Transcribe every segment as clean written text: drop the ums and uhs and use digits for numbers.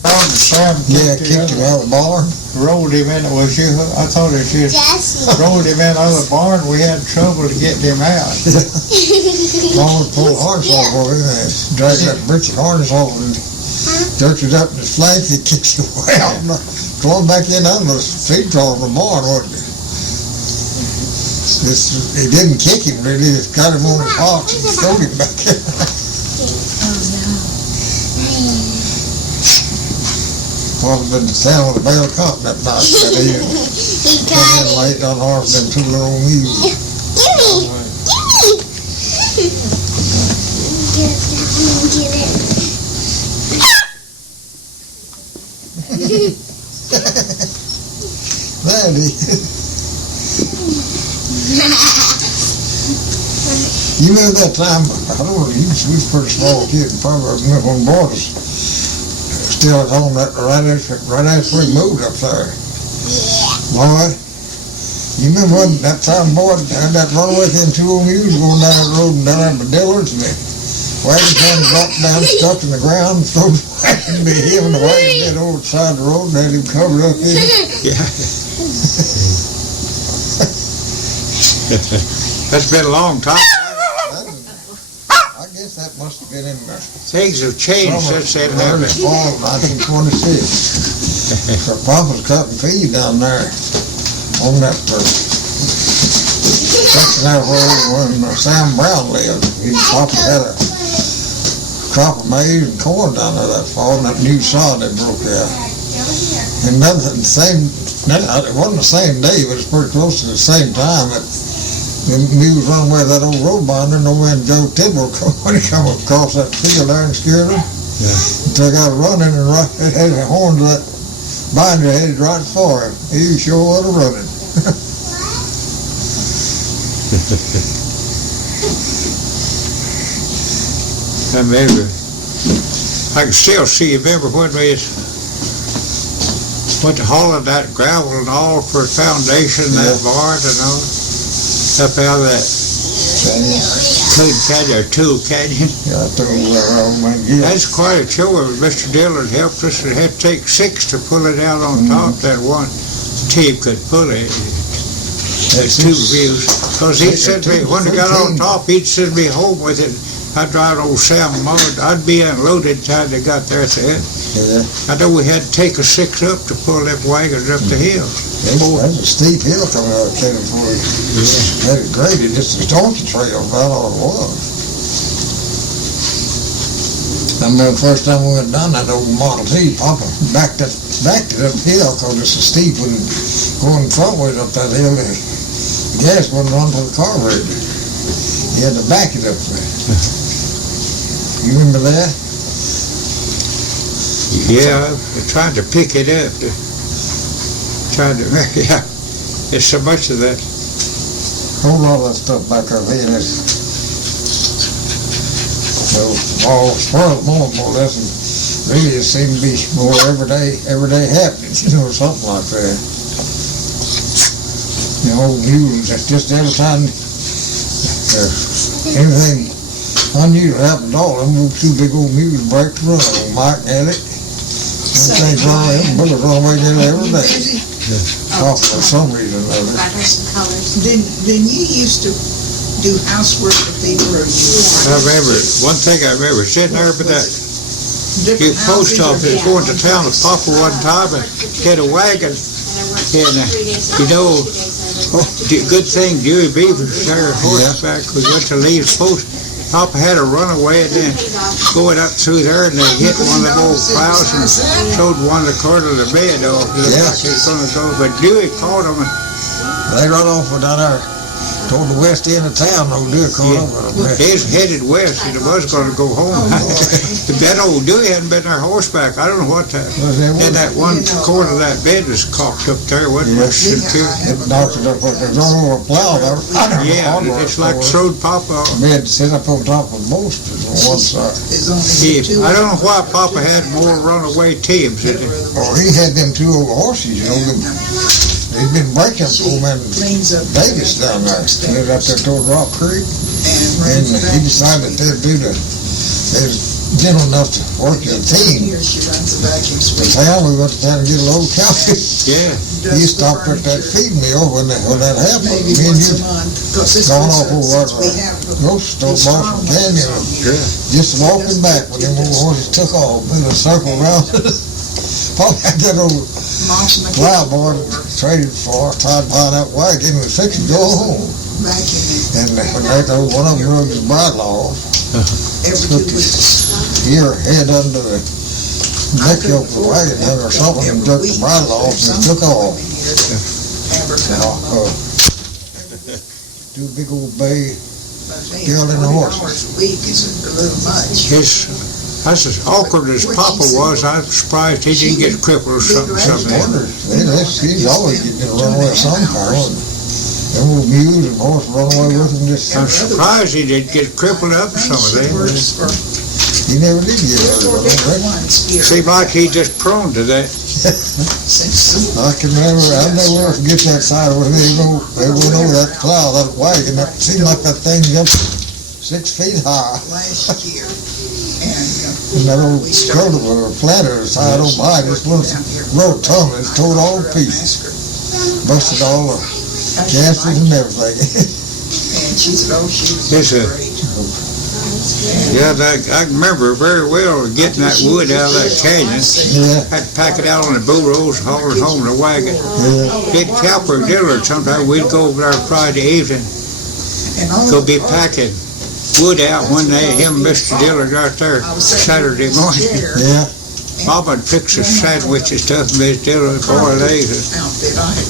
Sam kicked him out of the barn. Rolled him in. Was you? I thought that you rolled him in out of the barn. We had trouble to get him out. Almost pulled the harness off of him and dragged that britchy harness off and jerked it up in his flank. He kicked it away out. Clawed back in under the feed trough of the barn, wasn't it? He didn't kick him really. He just got him on his hocks and threw him back in. Well, been the sound of the bell cop that night. That evening. Come in late, unharmed them two little mules. Gimme! Daddy. You know that time, I don't know, we was pretty small kid, probably when boys still at home right after we moved up there. Boy, you remember when that time Boyd had that runaway with them two old mules going down that road and down there by Dillard's and the wagon kind of dropped down, stuck in the ground, and threw the wagon to him and the wagon dead over the side of the road and had him covered up in it. Yeah. That's been a long time. I guess that must have been in there. Things have changed since then, haven't they? Fall of 1926. So Papa's cutting feed down there on that section of road when Sam Brown lived. Papa had a crop of maize and corn down there that fall, and that new sod they broke out. And nothing, it wasn't the same day, but it's pretty close to the same time. The mules run away with that old road binder, no man Joe Tidwell when he come across that field there and scared him. Yeah. He took out running and had the horn to that binder headed right for him. He sure was running. I remember. I can still see. Remember when we went to hauling that gravel and all for foundation, that barn and all, up out of that Coon Canyon or Tool Canyon. Yeah, That's quite a chore. Mr. Dillard helped us and had to take 6 to pull it out on top. That one team could pull it. There's 2 views. Because he said me, when we got on top, he'd send me home with it. I'd drive old Sam Mullard. I'd be unloaded time they got there at the end. Yeah. I know we had to take a 6 up to pull them wagons up the hill. That's a steep hill coming out of Tennessee for you. Yeah. That is great. It's just a donkey trail, about all it was. I remember the first time we went down that old Model T, Papa backed it uphill because it's so steep when going front ways up that hill. The gas wouldn't run to the carburetor. You had to back it up there. You remember that? Yeah, I tried to pick it up. Yeah, there's so much of that. A whole lot of that stuff back up here. All spoiled more or less, and really it seemed to be more everyday happenings, something like that. The old mules, just every time anything unusual happened, all of them 2 big old mules break the run on Mike and Elliot. Everything's wrong with them, bullets run away every day. For some reason or other. Then you used to do housework with people, or I remember, one thing I remember, sitting there by that big post office, going to town with Papa one time and get a wagon, and good thing Dewey Beaver was there horseback. We went to Lee's post. Papa had a runaway and then going up through there and they hit one of them old plows and showed one of the corner of the bed off. But Dewey caught him and they run off down there toward the west end of town. No Dewey caught them. They was headed west and it was going to go home. That old Dewey hadn't been there horseback. I don't know what that. And that one corner of that bed was cocked up there. Wasn't much secure. It knocked it up. There's only a plow there. Yeah, it's like throwed Papa off. We had to sit up on top of most on one side. I don't know why Papa had more runaway teams. Oh, he had them 2 old horses, They'd been breaking for him in Vegas down there. They was up there toward Rock Creek. And he decided they'd gentle enough to work in a team. Here she runs the vacuum The sweeper. town, we went to town and get a load of coffee. Yeah. He stopped at that feed mill when that happened. Maybe Me and once you a month, because this gone was off over since we have the grocery store, these bought some farm candy, ones on and here. just walking back when them old horses took off, in a circle around. Probably had that old Moss and the plowboy traded for, tried to find out why, getting was fixing to go home. vacuuming And one of them rubbed his bridle off, every 2 weeks. ear head under the neck yoke of the wagon or something, and took the bridle off and took off. Two big old bay gelding horses. $40 a week is a little much. That's as awkward as Papa was. I'm surprised he didn't get crippled or something. He's always getting to run away somehow. Them old mules and horse run away with him. I'm surprised he didn't get crippled up some of them. He never did get hurt. Seemed like he just prone to that. I can remember, I'll never forget that side when they went over that plow, that wagon. That seemed like that thing jumped 6 feet high. Last year. And that old cultivator or planter is tied on behind this little road tunnel. It's tore all to pieces. Busted all the gaskets and everything. And she said, oh, she was great. Yeah, I remember very well getting that wood out of that canyon. Yeah. Had to pack it out on the bulldozers, haul it home in the wagon. Big Cowper Dillard, sometimes we'd go over there Friday evening, go be packing wood out one day, him and Mr. Dillard out there Saturday morning. Yeah. Mama would fix us sandwiches, stuff, and Miss Dillard boiled eggs.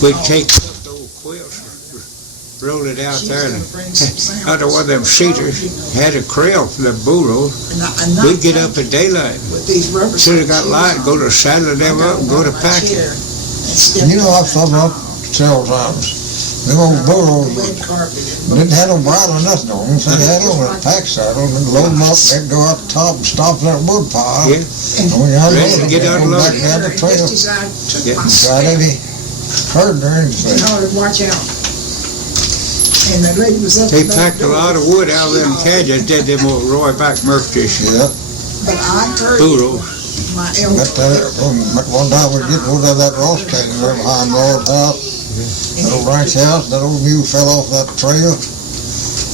We'd take the old quilts, roll it out there, and under one of them cedars, had a creel for the burros. We'd get up at daylight. As soon as it got light, go to saddle them up and go to packing. You know, I've thought about several times. Them old burros didn't have no bridle or nothing on them, so they had on a pack saddle, and then load them up, they'd go out the top and stop in that wood pile. Yeah. And when you unload them, Get they'd out go of back luck. down the trail, Yeah. without any hurt or anything. Watch out. And that lady was up. They packed a lot of wood out of them canyons, did them old Roy back Murphys Yeah. But I heard burros. my elder. One time we get out of that Ross Canyon there behind Lord's house, that old ranch house, that old mule fell off that trail,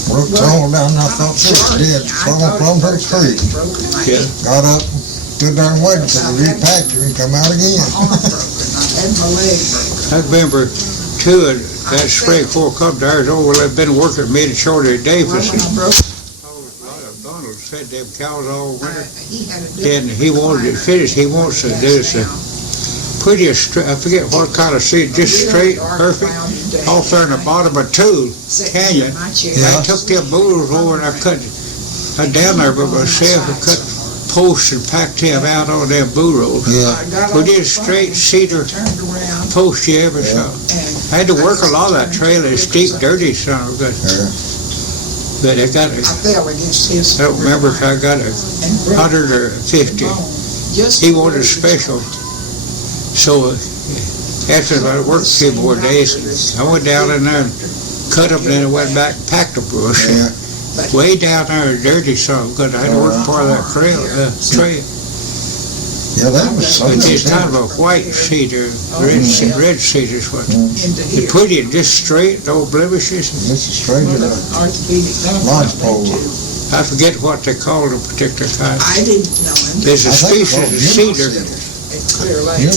tumbled down, and I thought sure it did, plumb to the creek. Yeah. Got up, stood there and waited till we repacked her and come out again. Arm broken. I had my leg broken. I remember two of that spring before I come to Arizona, well, they've been working me and Shorty Davis, and When I broke, a lot of bundles fed them cows all winter. he had a And he wanted it finished, he wants to do this prettiest, I forget what kind of seed, just straight, perfect, off there in the bottom of Tool Canyon. I took them bulls over and I down there by myself and cut posts and packed them out on them burros. Yeah. We did straight cedar turned around posts you ever saw. and I had to work a lot of that trail, it's steep, dirty, son of a gun. But I got I fell against his. I don't remember if I got a and broke 100 or 50. Just He wanted a special. So after I worked a few more days, I went down in there and cut them, then I went back and packed them for us. Yeah. Way down there, dirty son, because I had to work part of that trail. Yeah, that was something. It's kind of a white cedar, red cedar's what. into It's here. pretty, just straight, no blemishes. This is stranger than Orthopedic. lodgepole. I forget what they call the particular kind. I didn't know him. There's a I think species of it's called cedar. At Clear Lake.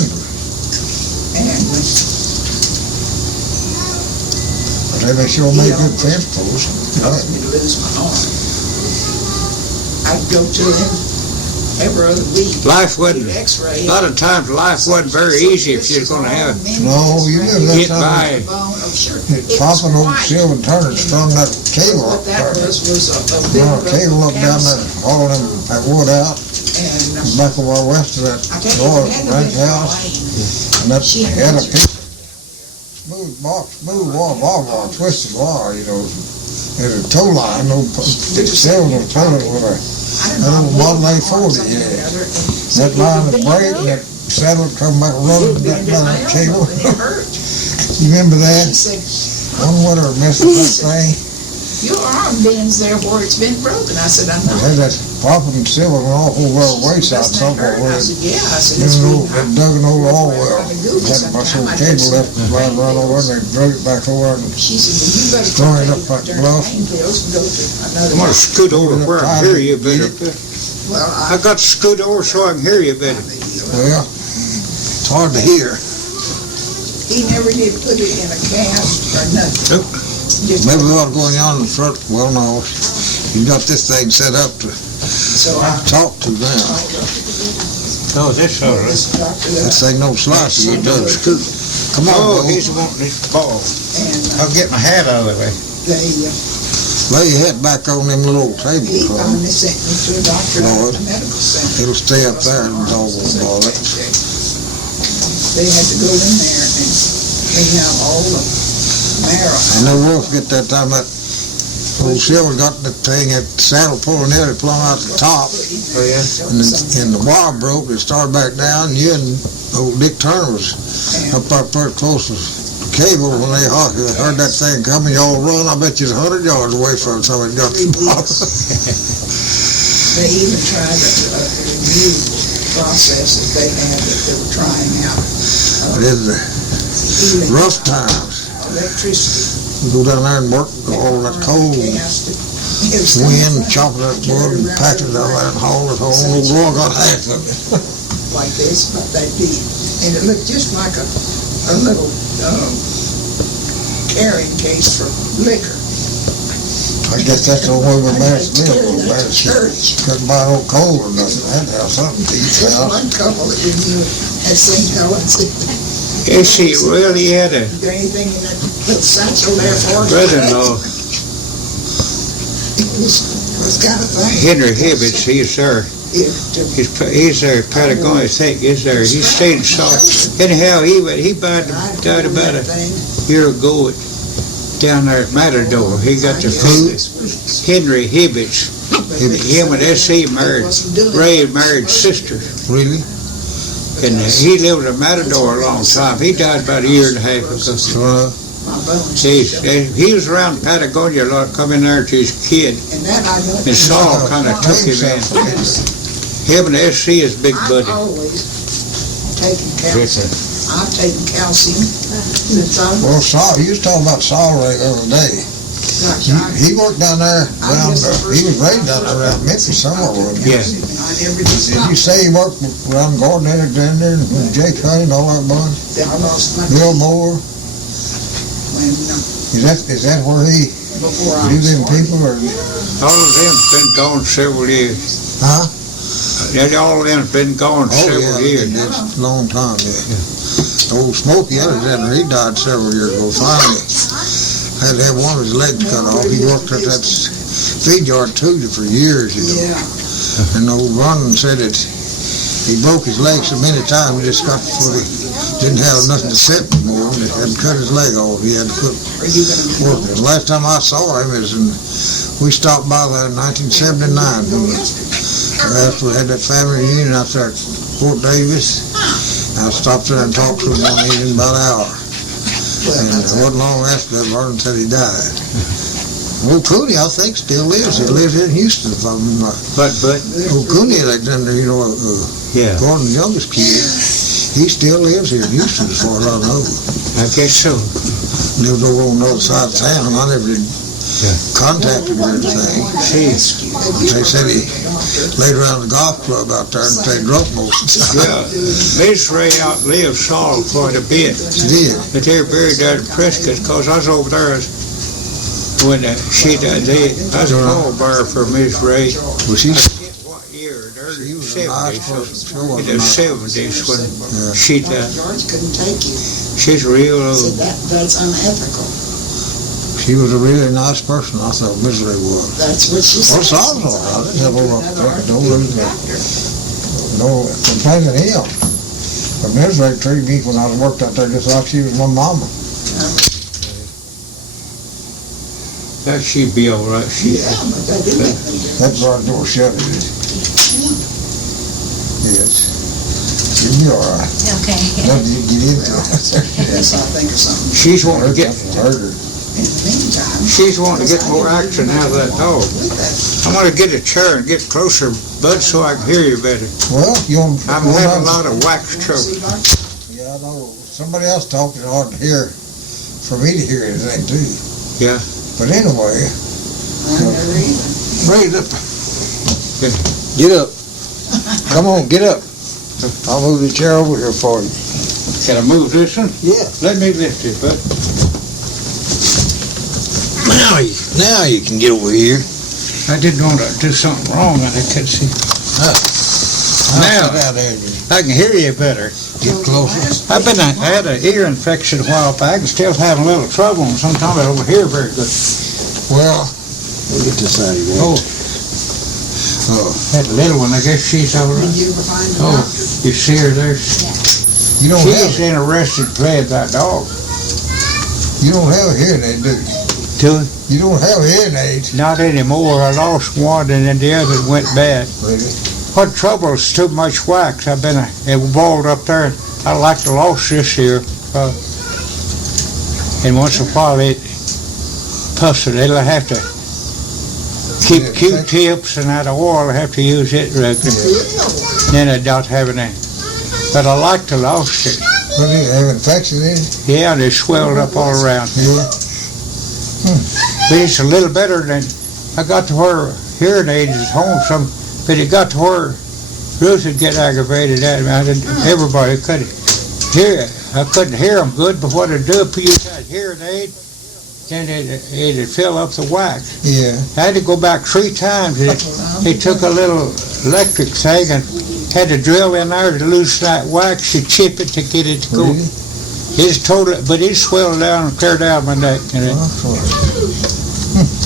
And They sure make good fence posts. caused me to lose my arm. I'd go to him every other week. Life wasn't, X-ray. a lot of times life wasn't very easy if you're going to have No, you knew that get time. by. Oh, sure. Popping over Silver Turner strung that cable What up that there. was a big Run a cable up down there, hauling them that wood out, And back over west of that I tell you, Lord it had to ranch be house. Lane. And that She had had a to- piece of smooth wire, twisted wire, you know. There's a tow line, no seals on tunnel with a, that old Model A40, yeah. That line would break and that saddle would come back running that line cable. You remember that? She said, One winter messed up that thing. your arm bends there where it's been broken. I said, I I know. had that popping and sealing off over our wayside somewhere where I it, said, yeah, I said, you it's know, free. they dug an old oil well. Had my old cable left lying right over and they drug it back over and She said, well, you better Strung it up take like your bluff. pain pills and go to another I'm gonna doctor. scoot over where I hear you better. Well, I got to scoot over so I can hear you better. well, it's hard to hear. He never did put it in a cast or nothing. Nope. Just, Maybe we ought to go in the front. Well, no, you got this thing set up to so I talk to now. Oh, this all right. this doctor This that ain't no slouch, it doesn't scoot. Come on, Oh, Bo. he's wanting his ball. and I'll get my hat out of the way. they, Lay your head back on them little he tables, finally sent me to a doctor at Lord. the medical center. It'll stay up there and all that. They had to go in there and clean out all the marrow. I never will forget that time that old Silver got the thing at the saddle pulling nearly plumb out the top, Oh, yeah? and the wire broke, it started back down, and you and old Dick Turner was up there close to the cable when they heard that thing coming, y'all run, I bet you 100 yards away from somebody got the bottom. They even tried a new process that they had that they were trying out. It is Healing rough times. electricity. We go down there and work all that cold Cast it. It was wind, chopping that wood and packing it down there and hauling it home. Old boy got half of it. like this, but they did. And it looked just like a little carrying case for liquor. I guess that's the only way we managed to live. We Carried that to managed to church. couldn't buy no coal or nothing. I had to have something to eat. Just one couple that we knew at St. Helens. Yes, he really had a Is there anything in that little satchel there for us? brother-in-law, It was kind of thing. Henry Hibbets. He's there. He's there, Patagonia, I think, is there. He stayed in South. Anyhow, he died about a year ago down there at Matador. He got the food. Henry Hibbets. Him and S.E. married, Ray married sisters. Really? And he lived in Matador a long time. He died about a year and a half ago. He was around Patagonia a lot, coming there to his kid. And Saul kind of took him in. Him and S.C. is big buddy. I've always taken calcium. I've taken calcium since I Well, Saul, you was talking about Saul Ray the other day. He worked down there around, he was raised down there around Memphis somewhere with him. Yeah. Did you say he worked around Gordon Alexander and Jake Honey and all that bunch? I lost my Bill Moore? when, Is that where he before I knew was them born. people or? All of them's been gone several years. Huh? All of them's been gone several years. It's a long time, yeah. Old Smokey Alexander, he died several years ago. Finally, had to have one of his legs cut off. He worked at that feed yard too for years, you know. Yeah. And old Vernon said that he broke his leg so many times, he just got to foot. He didn't have nothing to sit anymore. He had to cut his leg off. He had to put Are you gonna work. The last time I saw him is we stopped by there in 1979. After we had that family reunion out there at Fort Davis, I stopped there and talked to him one evening about an hour. And it wasn't long after that, Vernon said he died. Old Cooney, I think, still lives. He lives in Houston, if I'm not. But, Old Cooney Alexander, you know, yeah, Gordon's youngest kid, he still lives here in Houston, as far as I know. I guess so. Lived over on the other side of town. I never did contact him or anything. They said he laid around the golf club out there and played drunk most of the time. Yeah, Miss Ray outlived Saul quite a bit. He did. But they're buried there in Prescott, because I was over there when she died. I was a pallbearer for Miss Ray. Was he? What year? The early She was a nice 70s. person. She In was the a nice 70s when Yeah. she died. George couldn't take you. She's real Said old. that's unethical. She was a really nice person, I thought Miss Ray was. That's what she Well, said. Saul's all right. I didn't have don't lose that. No complaining to him. But Miss Ray treated me when I worked out there just like she was my mama. That she'd be all right. Yeah, but that didn't make any difference. That front door shut it. Yes. She'll be all right. Okay. Nothing you get into. Yes, I think of something. She's wanting to get. Hurt her. in the meantime. She's wanting to get more action out of that dog. I'm gonna get a chair and get closer, Bud, so I can hear you better. Well, I'm having a lot of wax trouble. Yeah, I know. Somebody else talking hard to hear, for me to hear anything too. Yeah. But anyway, Raise up. get up. Come on, get up. I'll move the chair over here for you. Can I move this one? Yeah. Let me lift it, Bud. Now you can get over here. I didn't want to do something wrong and I couldn't see. Now, I can hear you better. Get closer. I had an ear infection a while back and still having a little trouble, and sometimes I don't hear very good. Well, we'll get this out of your Oh, that little one, I guess she's all right. Did you ever find a Oh, doctor? you see her there? You don't have She's interested in playing that dog. you don't have a hearing aid, do you? Do You don't have a hearing aid. Not anymore. I lost one and then the other went bad. Really? What trouble is too much wax. I've been involved up there. I like to lost this year. And once in a while it puffs it. They'll have to keep Yeah, Q-tips and that oil. I have to use it regularly. Then I don't have any. But I like to lost it. What do you have, infection in it? Yeah, and it swelled up all around. Yeah. But it's a little better than I got to where hearing aids at home. But it got to where Ruth would get aggravated at me. Everybody could hear it. I couldn't hear them good, but what I'd do, if you use that hearing aid, then it'd fill up the wax. Yeah. I had to go back 3 times. They took a little electric thing and had to drill in there to loosen that wax to chip it to get it to go. Really? It's total, but it swelled down and cleared down my neck. And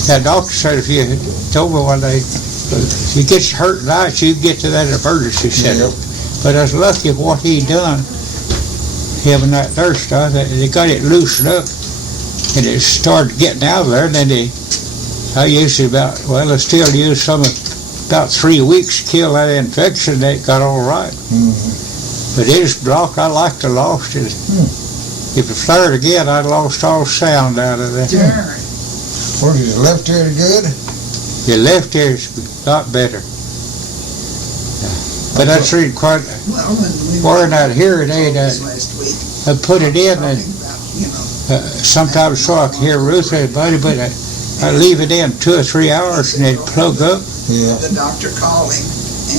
that doctor said if you told me one day, if you get hurt tonight, you get to that emergency center. Yep. But I was lucky of what he done, him and that nurse stuff, that they got it loosened up and it started getting out of there. And then I usually I still use about 3 weeks to kill that infection. That got all right. Mm-hmm. But it is blocked. I like to lost it. If it flared again, I'd lost all sound out of that. What is your left ear good? Your left ear's got better. But that's really quite, wearing that hearing aid, I put it in and sometimes so I can hear Ruth and Buddy, but I leave it in 2 or 3 hours and it'd plug up. Yeah. The doctor called him.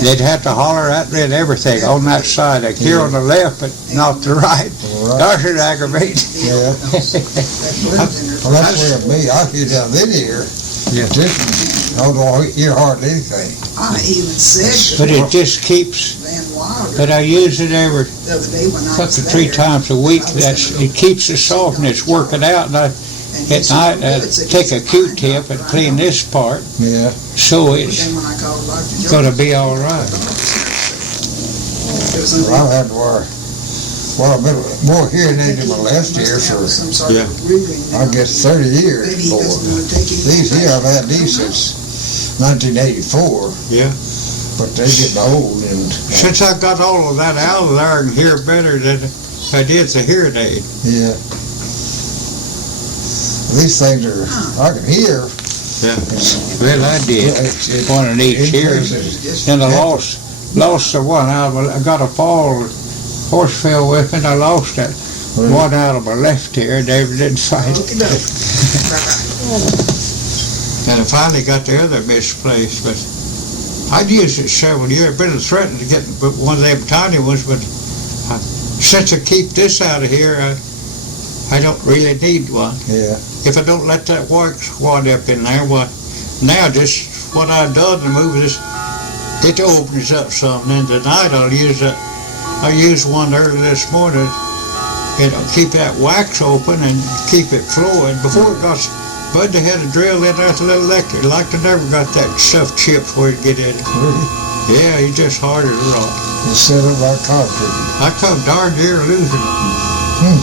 They'd have to holler at me and everything on that side. I could hear on the left, but not the right. Doctor's aggravating. Yeah. Well, that's where me. I hear down that ear. Yeah. I don't hear hardly anything. I even said But it just keeps, Van Wilder but I use it every the other day when I couple, was 3 there. times a week. It keeps it soft and it's working out. And at night, I take a Q-tip and clean this part, Yeah. so it's Then when I called Dr. going to be all right. Well, I've had to wear, I've been more hearing aid in my left ear for, Yeah. I guess, 30 years. Maybe he Boy. doesn't want to take it. These here, I've had these since 1984, Yeah. but they're getting old and, Since I got all of that out of there and hear better than I did the hearing aid. yeah. These things are, I can hear. Yeah. Well, I did. One in each ear. And I lost the one out. I got a fall. Horse fell with me and I lost that one out of my left ear. David didn't fight it. And I finally got the other misplaced, but I'd used it several years. I've been threatened to get one of them tiny ones, but since I keep this out of here, I don't really need one. Yeah. If I don't let that wax wind up in there, now just what I've done to move this, it opens up some. And then tonight I used one early this morning. It'll keep that wax open and keep it flowing. Before it got, Bud, they had a drill in there with a little electric. Like they never got that stuff chipped where it get in. Really? Yeah, you just hard as a rock. You set up like concrete. I come darn near losing it.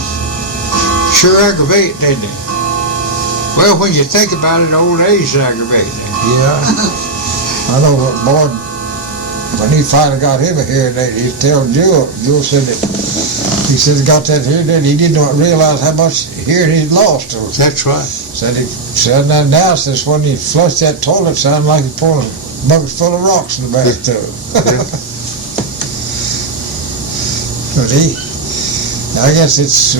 Sure aggravating, didn't it? Well, when you think about it, old age is aggravating. Yeah. I know what Boyd, when he finally got him a hearing aid, he was telling Joe said that, he said he got that hearing aid, he did not realize how much hearing he'd lost. That's right. Said he said that now says when he flushed that toilet, sounded like he poured a bucket full of rocks in the bathtub. But I guess it's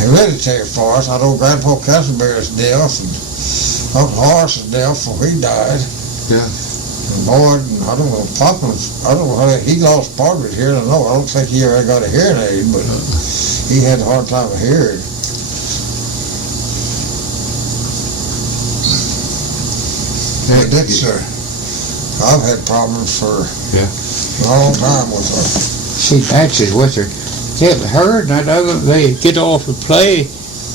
hereditary for us. I know Grandpa Castleberry's deaf, and Uncle Horace's deaf before he died. Yeah. And Boyd, and I don't know, Papa, I don't know how he lost part of his hearing. I don't think he ever got a hearing aid, but he had a hard time of hearing. But that's, I've had problems for a long time with her. She dances with her. Her and that other, they get off and play.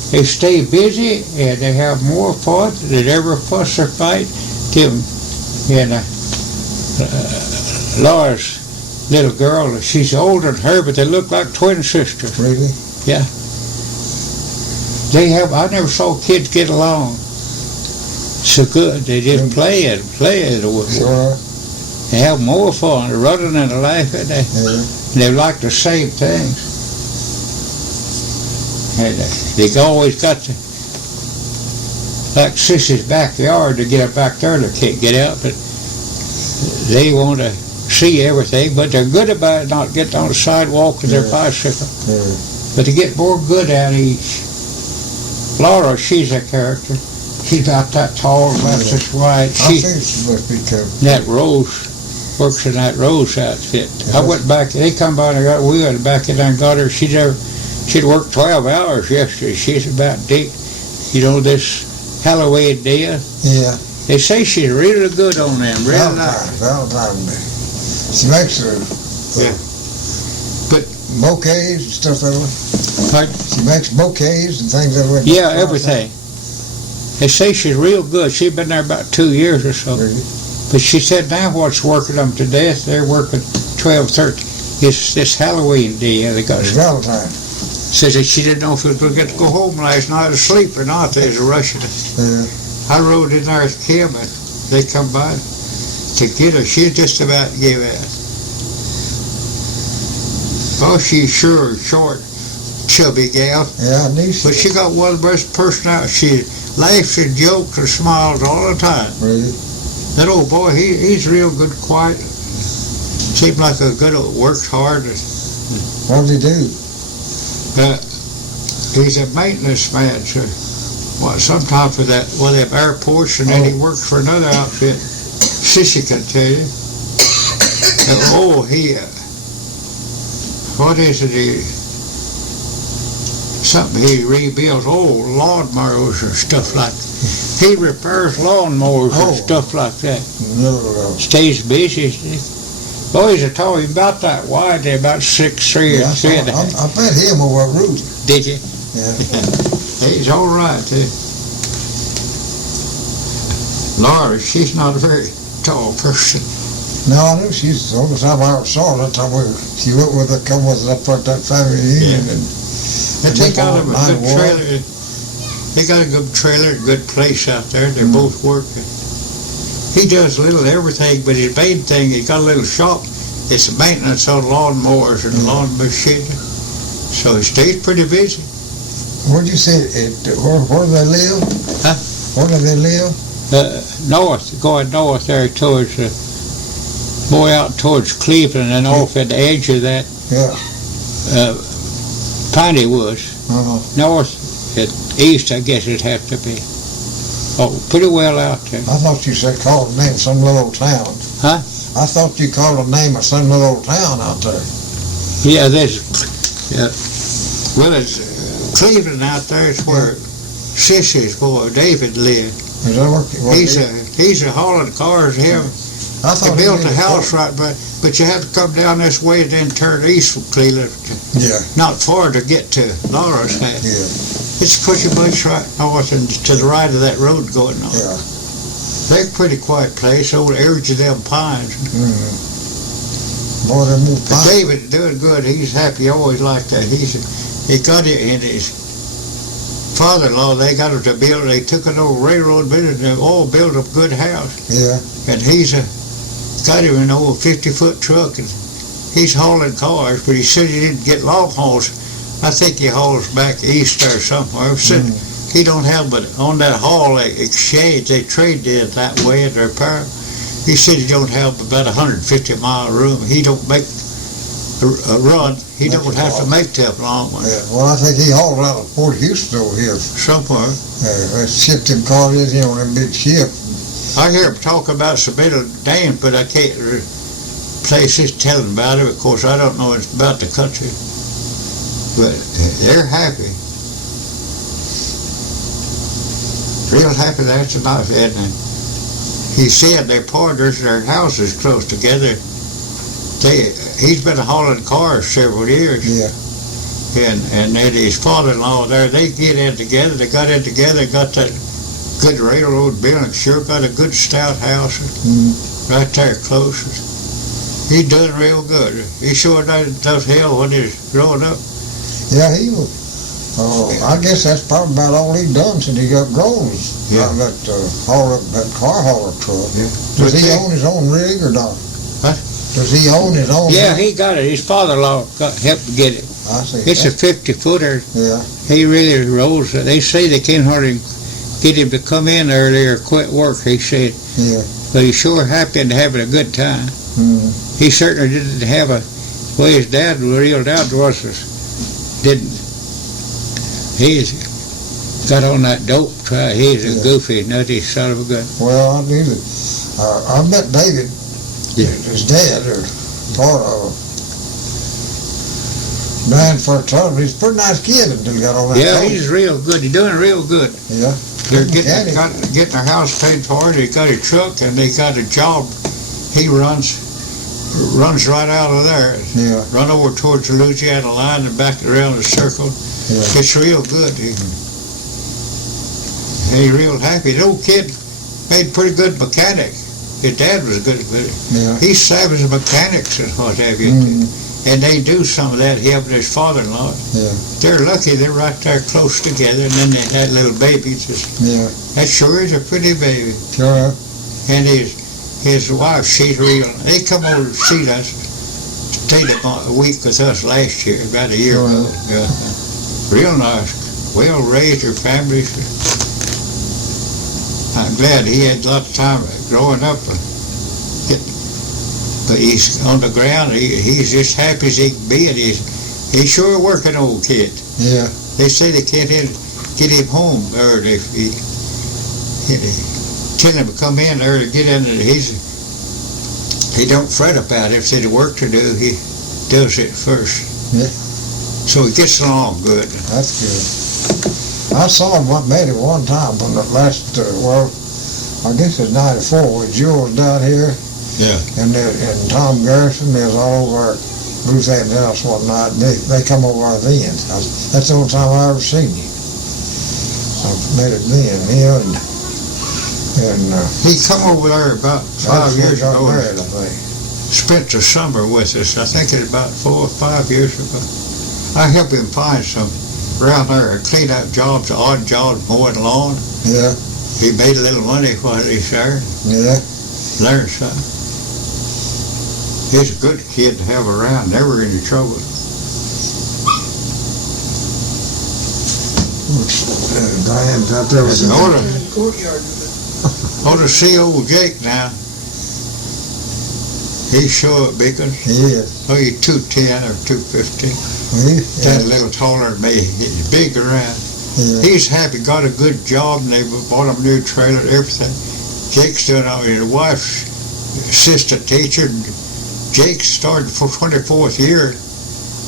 They stay busy and they have more fun than ever fuss or fight. Tim and Laura's little girl, she's older than her, but they look like twin sisters. Really? Yeah. I never saw kids get along so good. They just play it. Sure. They have more fun running and laughing. They like the same things. And they always got to, like Sissy's backyard, to get up back there. They can't get out, but they want to see everything. But they're good about it, not getting on the sidewalk with their bicycle. But to get more good out of each. Laura, she's a character. She's about that tall, about this wide. I think she must be careful. That Rose, works in that Rose outfit. I went back, they come by and we went back in there and got her. She'd worked 12 hours yesterday. She's about deep. You know, this Halloween deal. Yeah. They say she's really good on them. Really Valentine's Day. She makes her bouquets and stuff that way. She makes bouquets and things that way. Yeah, everything. They say she's real good. She's been there about 2 years or so. Really? But she said now what's working them to death, they're working 12, 13. It's this Halloween deal. They got Valentine. Says that she didn't know if it was going to get to go home last night asleep or not. They was rushing her. I rode in there with Kim and they come by to get her. She just about gave out. Oh, she's sure short, chubby gal. Yeah, I knew she. But she got one of the best personalities. She laughs and jokes and smiles all the time. Really? That old boy, he's real good, quiet. Seems like a good old, works hard. What did he do? He's a maintenance man, so sometimes for that one of them airports, and then he works for another outfit. Sissy can tell you. What is it? Something he rebuilds old lawnmowers and stuff like that. He repairs lawnmowers and stuff like that. Stays busy. Boys are tall, he's about that wide, they're about 6'3" or 3 and a half. I met him over at Rudy. Did you? Yeah. He's all right, too. Laura, she's not a very tall person. No, I knew she's the only time I ever saw her. That time she went with her, come with us up at that family reunion. But they got him a good trailer. They got a good trailer, a good place out there. They're both working. He does a little everything, but his main thing, he got a little shop. It's maintenance on lawnmowers and lawn machinery. So he stays pretty busy. Where'd you say where do they live? Huh? Where do they live? North, going north there towards, more out towards Cleveland and off at the edge of that. Yeah. Piney Woods. North, east, I guess it'd have to be. Oh, pretty well out there. I thought you said called the name of some little old town. Huh? I thought you called the name of some little old town out there. Yeah, well, it's Cleveland out there is where Sissy's boy, David, lived. Is that where He's a hauling cars, him. I thought They built a house right, but you have to come down this way and then turn east from Cleveland. Yeah. Not far to get to Laura's house. Yeah. It's pretty much right north and to the right of that road going on. Yeah. They're a pretty quiet place over the edge of them pines. Boy, them old pines. David's doing good. He's happy. Always like that. He got it in his father-in-law. They got him to build. They took an old railroad bed and they all built a good house. Yeah. And he's got him an old 50-foot truck and he's hauling cars. But he said he didn't get long hauls. I think he hauls back east there somewhere. He don't have, but on that hall exchange, they trade it that way at their power. He said he don't have about 150-mile room. He don't make a run. He don't have to make that long one. Yeah, well, I think he hauled out of Port Houston over here. Somewhere. They shipped them cars in on them big ships. I hear him talk about some little names, but I can't place his telling about it. Of course, I don't know it's about the country. But they're happy. Real happy that's enough, isn't it? He said their partners, their houses close together. He's been hauling cars several years. Yeah. And then his father-in-law there, they get in together. They got in together, got that good railroad building. Sure got a good stout house right there close. He's doing real good. He sure does hell when he's growing up. Yeah, he was. I guess that's probably about all he done since he got grows. Yeah. That that car hauler truck. Yeah. Does he own his own rig or not? What? Does he own his own Yeah, rig? he got it. His father-in-law helped get it. I see. It's a 50-footer. Yeah. He really rolls it. They say they can't hardly get him to come in early or quit work, he said. Yeah. But he's sure happy and having a good time. He certainly didn't have a, well, his dad reeled out was, didn't. He's got on that dope try. He's a goofy, nutty son of a gun. Well, I knew that. I met David, his dad, or part of man for a time. He's a pretty nice kid until he got on that Yeah, dope. he's real good. He's doing real good. Yeah. They're getting their house paid for. He got a truck and they got a job. He runs right out of there. Yeah. Run over towards the Louisiana line and back around the circle. Yeah. It's real good. He's real happy. The old kid made a pretty good mechanic. His dad was good at it. Yeah. He savage mechanics and what have you. And they do some of that, him and his father-in-law. Yeah. They're lucky they're right there close together, and then they had little babies. Yeah. That sure is a pretty baby. Sure. And his wife, she's real. They come over to see us, stayed a week with us last year, about a year ago. Yeah. Real nice, well raised her families. I'm glad he had a lot of time growing up. But he's on the ground. He's just happy as he can be, and he's sure a working old kid. Yeah. They say they can't get him home early. Tell him to come in early, get in there. He don't fret about it. If there's work to do, he does it first. Yeah. So he gets along good. That's good. I saw him, met him one time when the last, I guess it's 94, when Jules down here. Yeah. And Tom Garrison, they was all over at Ruth Ann's house one night, and they come over then. That's the only time I ever seen him. I met him then, and He come over there about 5 years ago. Married, I think. Spent the summer with us. I think it's about 4 or 5 years ago. I helped him find some around there, clean up jobs, odd jobs, mowing lawn. Yeah. He made a little money while he's there. Yeah. Learned something. He's a good kid to have around, never any trouble. Diane's out there with Courtyard. Ought to see old Jake now. He's sure big one. He is. Oh, he's 210 or 250. That little taller than me. He's big around. Yeah. He's happy, got a good job, and they bought him a new trailer, everything. Jake's doing all his wife's assistant teacher. Jake started for 24th year.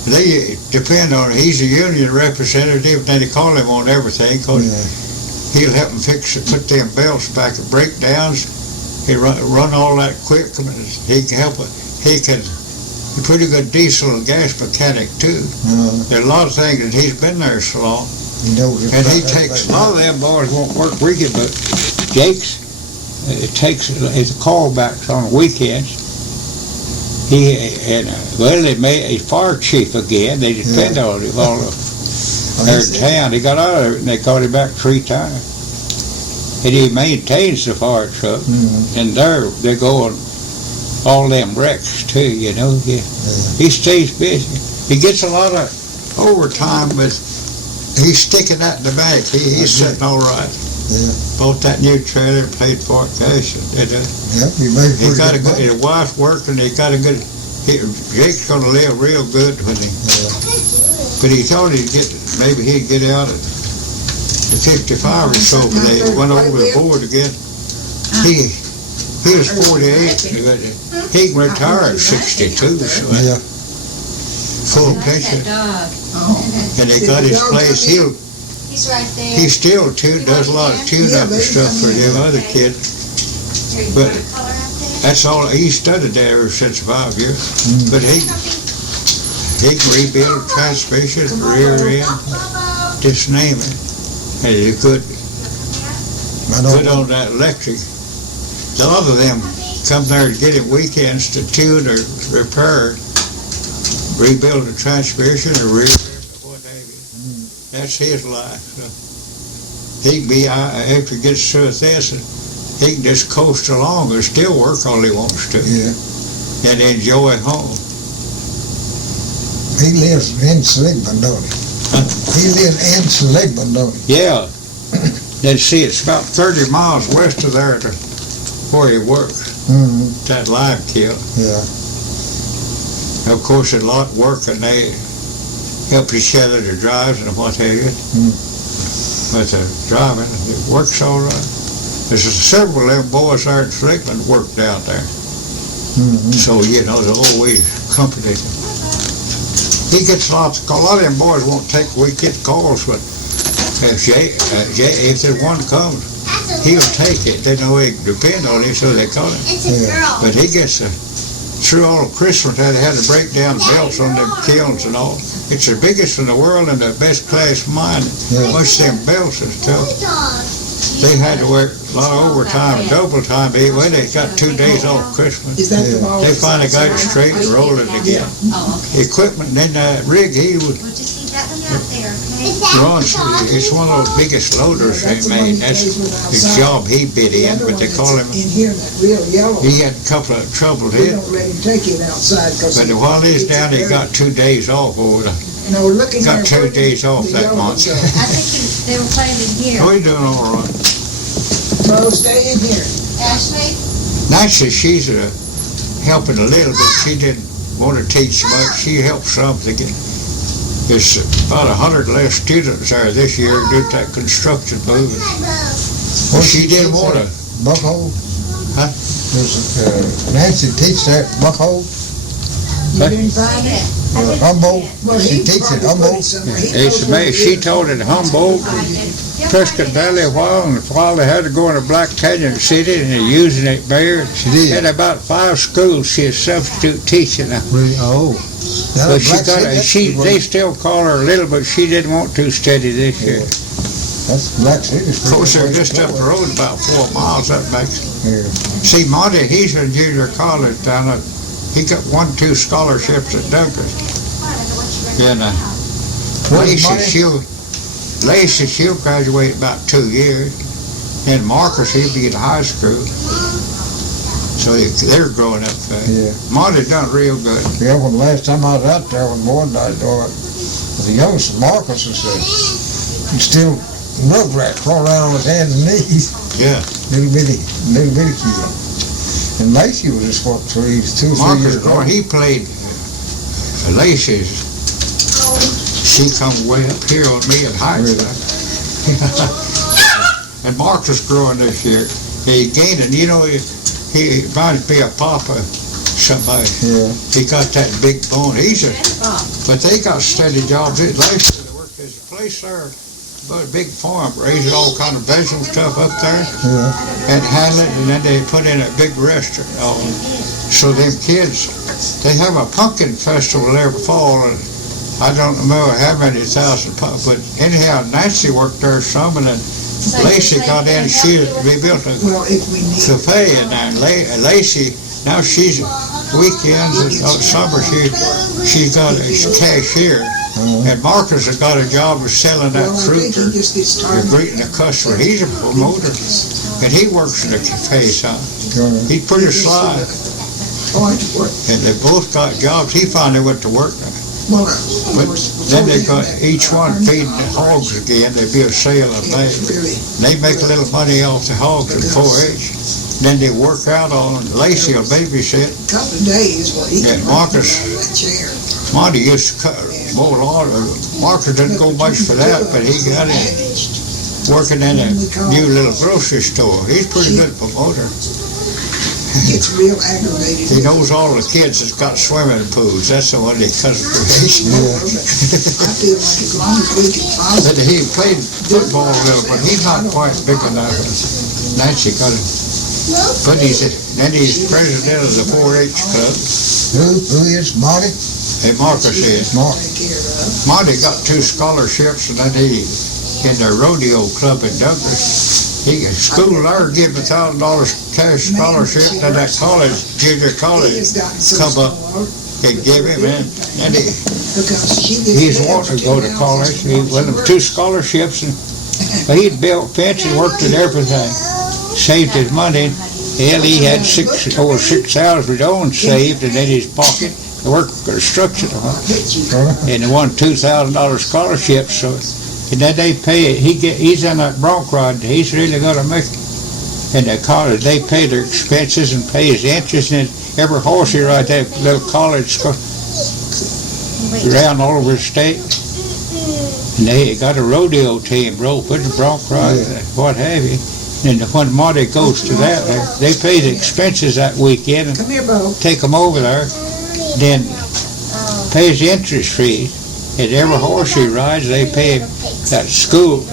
They depend on it. He's a union representative, and they call him on everything, because he'll help them put them belts back at breakdowns. He run all that quick. He can help it. He's a pretty good diesel and gas mechanic too. There are a lot of things, and he's been there so long. And he takes A lot of them boys won't work weekend, but Jake's, it's callbacks on the weekends. They made a fire chief again. They depend on him all of their town. He got out of it, and they called him back 3 times. And he maintains the fire truck, and they go on all them wrecks too, you know. He stays busy. He gets a lot of overtime, but He's sticking out in the bank. He's sitting all right. Yeah. Bought that new trailer, paid for it cash. Yep, he made he pretty got a good good, money. his wife's working, he got a good, Jake's gonna live real good with him. But he thought maybe he'd get out at 55 or so, but they went over the board again. He was 48, he can retire at 62, so Yeah. full pension. And they got his place, He's right there. he still does a lot of tune-up and stuff for them other kids. Here, you but- want a color out there? That's all, he studied there ever since 5 years. But he can rebuild transmission, rear end, just name it. And he's good on that electric. A lot of them come there to get him weekends to tune or repair, rebuild the transmission or rear end or whatever. That's his life. So he can be, after he gets through with this, he can just coast along and still work all he wants to. Yeah. And enjoy home. He lives in Seligman, don't he? He lives in Seligman, don't he? Yeah. Then see, it's about 30 miles west of there to where he works, Mm-hmm. that lime kiln. Yeah. Of course, a lot of work, and they help each other to drive and what have you. But the driving, it works all right. There's several of them boys there in Seligman work down there. Mm-hmm. So, there's always company. He gets a lot of them boys won't take weekend calls, but if there's one comes, he'll take it. They know they can depend on him, so they call him. It's a girl. But he gets through all of Christmas, they had to break down the belts on them kilns and all. It's the biggest in the world and the best class mine. Much them belts and stuff. They had to work a lot of overtime, double time. Well, they got 2 days off Christmas. Is that the ball? They finally got it straight and rolling again. Oh, okay. Equipment, then the rig, he was We'll just leave that one out there, okay? runs, it's one of those biggest loaders they made. That's the job he bid in, but they call him, In here, that real yellow. he had a couple of trouble We hit. don't let him take it outside because. But while he's down, he got 2 days off over the, Looking got there, 2 days off the that yellow month. I think they were playing in here. Oh, he's doing all right. Bo, stay in here. Ashley? Nancy, she's helping a little bit. She didn't want to teach much. She helped some to get, there's about 100 less students there this year due to that construction moving. Well, she didn't want to. Buckhold? Huh? Does Nancy teach that Buckhold? You didn't find it? Humboldt? Well, She he teaches probably put it Humboldt? somewhere. He It's knows where amazing. it She is. taught at Humboldt, Prescott Valley a while, and while they had to go into Black Canyon City, and they're using it there. She did. Had about 5 schools she is substitute teaching them. Really? Oh. But they still call her little, but she didn't want to study this year. That's Black City. Of course, they're just up the road about 4 miles. That makes. Yeah. See, Monty, he's in junior college down at. He got 1-2 scholarships at Douglas. And Where's Monty? Lacey, she'll graduate about 2 years. And Marcus, he'll be in high school. So they're growing up fast. Yeah. Monty done real good. Yeah, when last time I was out there when Boyd died, the youngest Marcus is he still rugrat crawl around on his hands and knees. Yeah. Little bitty kid. And Lacey was just what, 2 or 3 Marcus years Gore, old. he played Lacey's. She come way up here on me at high school. And Marcus growing this year. He gained it. He reminds me of Papa, somebody. Yeah. He got that big bone. But they got steady jobs. Lacey worked as a place there. But a big farm, raising all kind of vegetable stuff up there. Yeah. And handle it, and then they put in a big restaurant. So them kids, they have a pumpkin festival every fall, and I don't know how many thousand pumpkins, but anyhow, Nancy worked there some, and then Lacey got in, they built a Well, if we need. cafe in there, and Lacey, now she's weekends and summer, she's got a cashier. And Marcus has got a job of selling that Well, I fruit think he just gets or tired. greeting the customer. He's a promoter, and he works in the cafe, son. He's pretty sly, Going to work. and they both got jobs. He finally went to work. Well, But then they got, each one feeding the hogs again, there'd be a sale of that. really, They make a little money off the hogs in 4-H. Then they work out on, Lacey will babysit. couple of days, well, he Yeah, can Marcus. that chair. Monty used to cut, mow lawn. Marcus didn't go much for that, but he got it working in a new little grocery store. He's a pretty good promoter. Gets real aggravated. He knows all the kids that's got swimming pools. That's the one they cut it for. I feel like as long as we can find But he played football a little, but he's not quite big enough. Nancy got him. But then he's president of the 4-H club. Who is Marty? Hey, Marcus is. Marty. take care of. Monty got 2 scholarships, and then he, in the rodeo club in Douglas, school there give $1,000 cash scholarship, and that college, junior college, He has gotten so come up smart and give him, and because she gets he's paid wanting to for go to 10 college. hours He she won him works. 2 scholarships, and but he'd built fence and worked at everything, saved his money. Hell, he had over 6,000 of his own saved, and in his pocket, he worked construction, and he won $2,000 scholarship. So, and then they pay it. He's in that bronc rod. He's really going to make it. In the college, they pay their expenses and pay his interest, and every horse he rides, that little college around all over the state. And they got a rodeo team, rope with the bronc rod, and what have you. And when Marty goes to that, they pay the expenses that weekend and Come here, Bo. take them over there, then pays the interest fee. And every horse he rides, they pay him that school.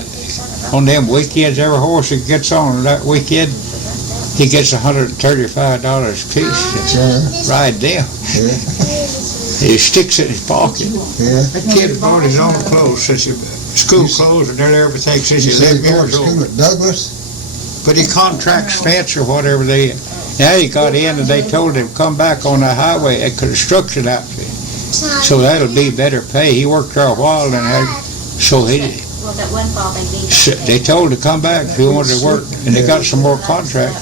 On them weekends, every horse that gets on that weekend, he gets $135 a piece to ride them. He sticks it in his pocket. That kid bought his own clothes since school clothes and did everything since he You say 11 going to years school old. at Douglas? But he contracts fence or whatever they. Now he got in and they told him come back on the highway at construction outfit. So that'll be better pay. He worked there a while and had, so he, Well, that one fall they beat. they told him to come back if he wanted to work, and they got some more contract.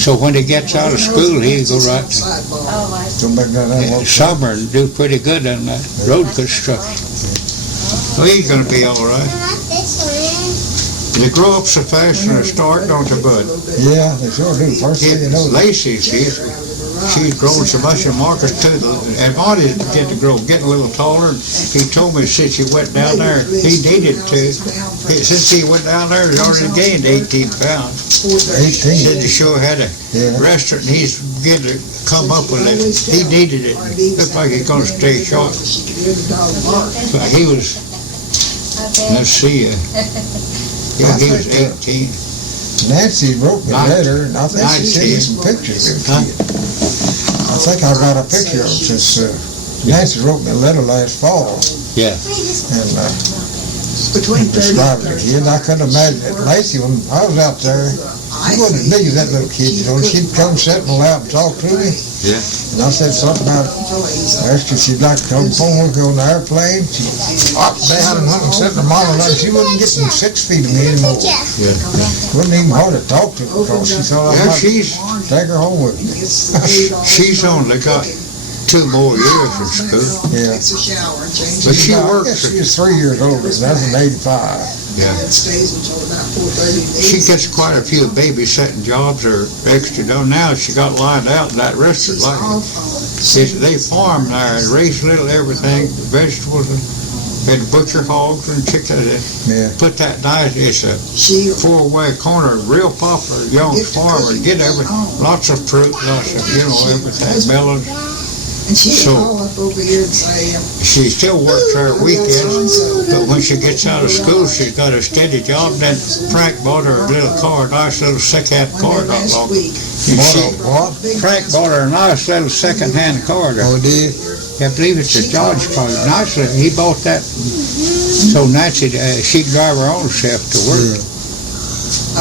So when he gets out of school, he'll go right to Oh, I see. Go back down there and work. summer and do pretty good on that road construction. So he's gonna be all right. They grow up so fast and they start, don't they, Bud? Yeah, they sure do. First thing you know, Lacey, she's grown so much, and Marcus too. And Marty's getting a little taller. He told me since he went down there, he needed to. Since he went down there, he already gained 18 pounds. 18. Said he sure had a Yeah. restaurant, and he's getting to come up with it. He needed it. Looked like he's gonna stay short. But he was, let's see, he was 18. Nancy wrote me a letter, and I think she sent me 19. some pictures of the kid. I think I got a picture of him since Nancy wrote me a letter last fall, Yeah. and Between 30 described and the kid. I couldn't imagine it. Lacey, when I was out there, he wasn't as big as that little kid, you know. She'd come sit in the lap and talk to me. Yeah. And I said something about, I asked her if she'd like to come home with me on the airplane. She hopped down and went and sat in the monitor, and she wasn't getting 6 feet of me anymore. Yeah. Wasn't even hard to talk to her because she thought I Yeah, might she's take her home with me. she's only got 2 more years in school. Yeah. Takes a shower and changes. But she I works. guess she was 3 years older, and that's in 85. Yeah. And stays until about 4:30. She gets quite a few babysitting jobs or extra dough. Now she got lined out in that restaurant. She's Like off they farm there and raise little everything, vegetables and butcher hogs and chickens. Yeah. Put that nice. It's a She 4-way corner, real popular young farmer. Get lots of fruit, lots of everything, melons. and she'd So- call up over here and say, She still works there weekends, but when she gets out of school, she's got a steady job. Then Frank bought her a little car, a nice little second-hand car, not last long. week. And What? Frank bought her a nice little second-hand car. Oh, did? I believe it's a Dodge car. Nice, he bought that. So Nancy, she can drive her own self to work.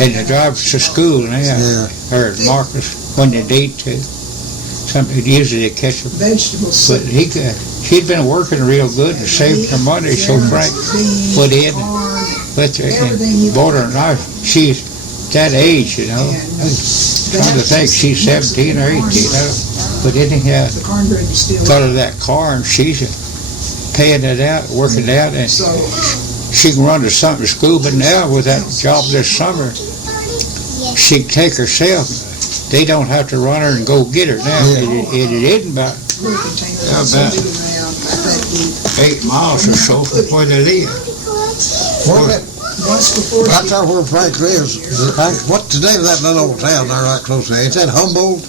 And to drive to school now, Yeah. or Marcus, when they need to. Something, usually they catch them. Vegetables. But she'd been working real good and saved her money, so Frank put in with her and bought her a nice. She's that age, you know. I'm trying to think, she's 17 or 18. But anyhow, The cornbread is still. got her that car, and she's paying it out, working it out, and So, she can run to something school. But now with that job this summer, she can take herself. They don't have to run her and go get her now. It isn't about we're containing Yeah, something about around that 8 miles or so from where they live. once before Right she there where Frank lives, what's the name of that little old town there right close there? Ain't that Humboldt?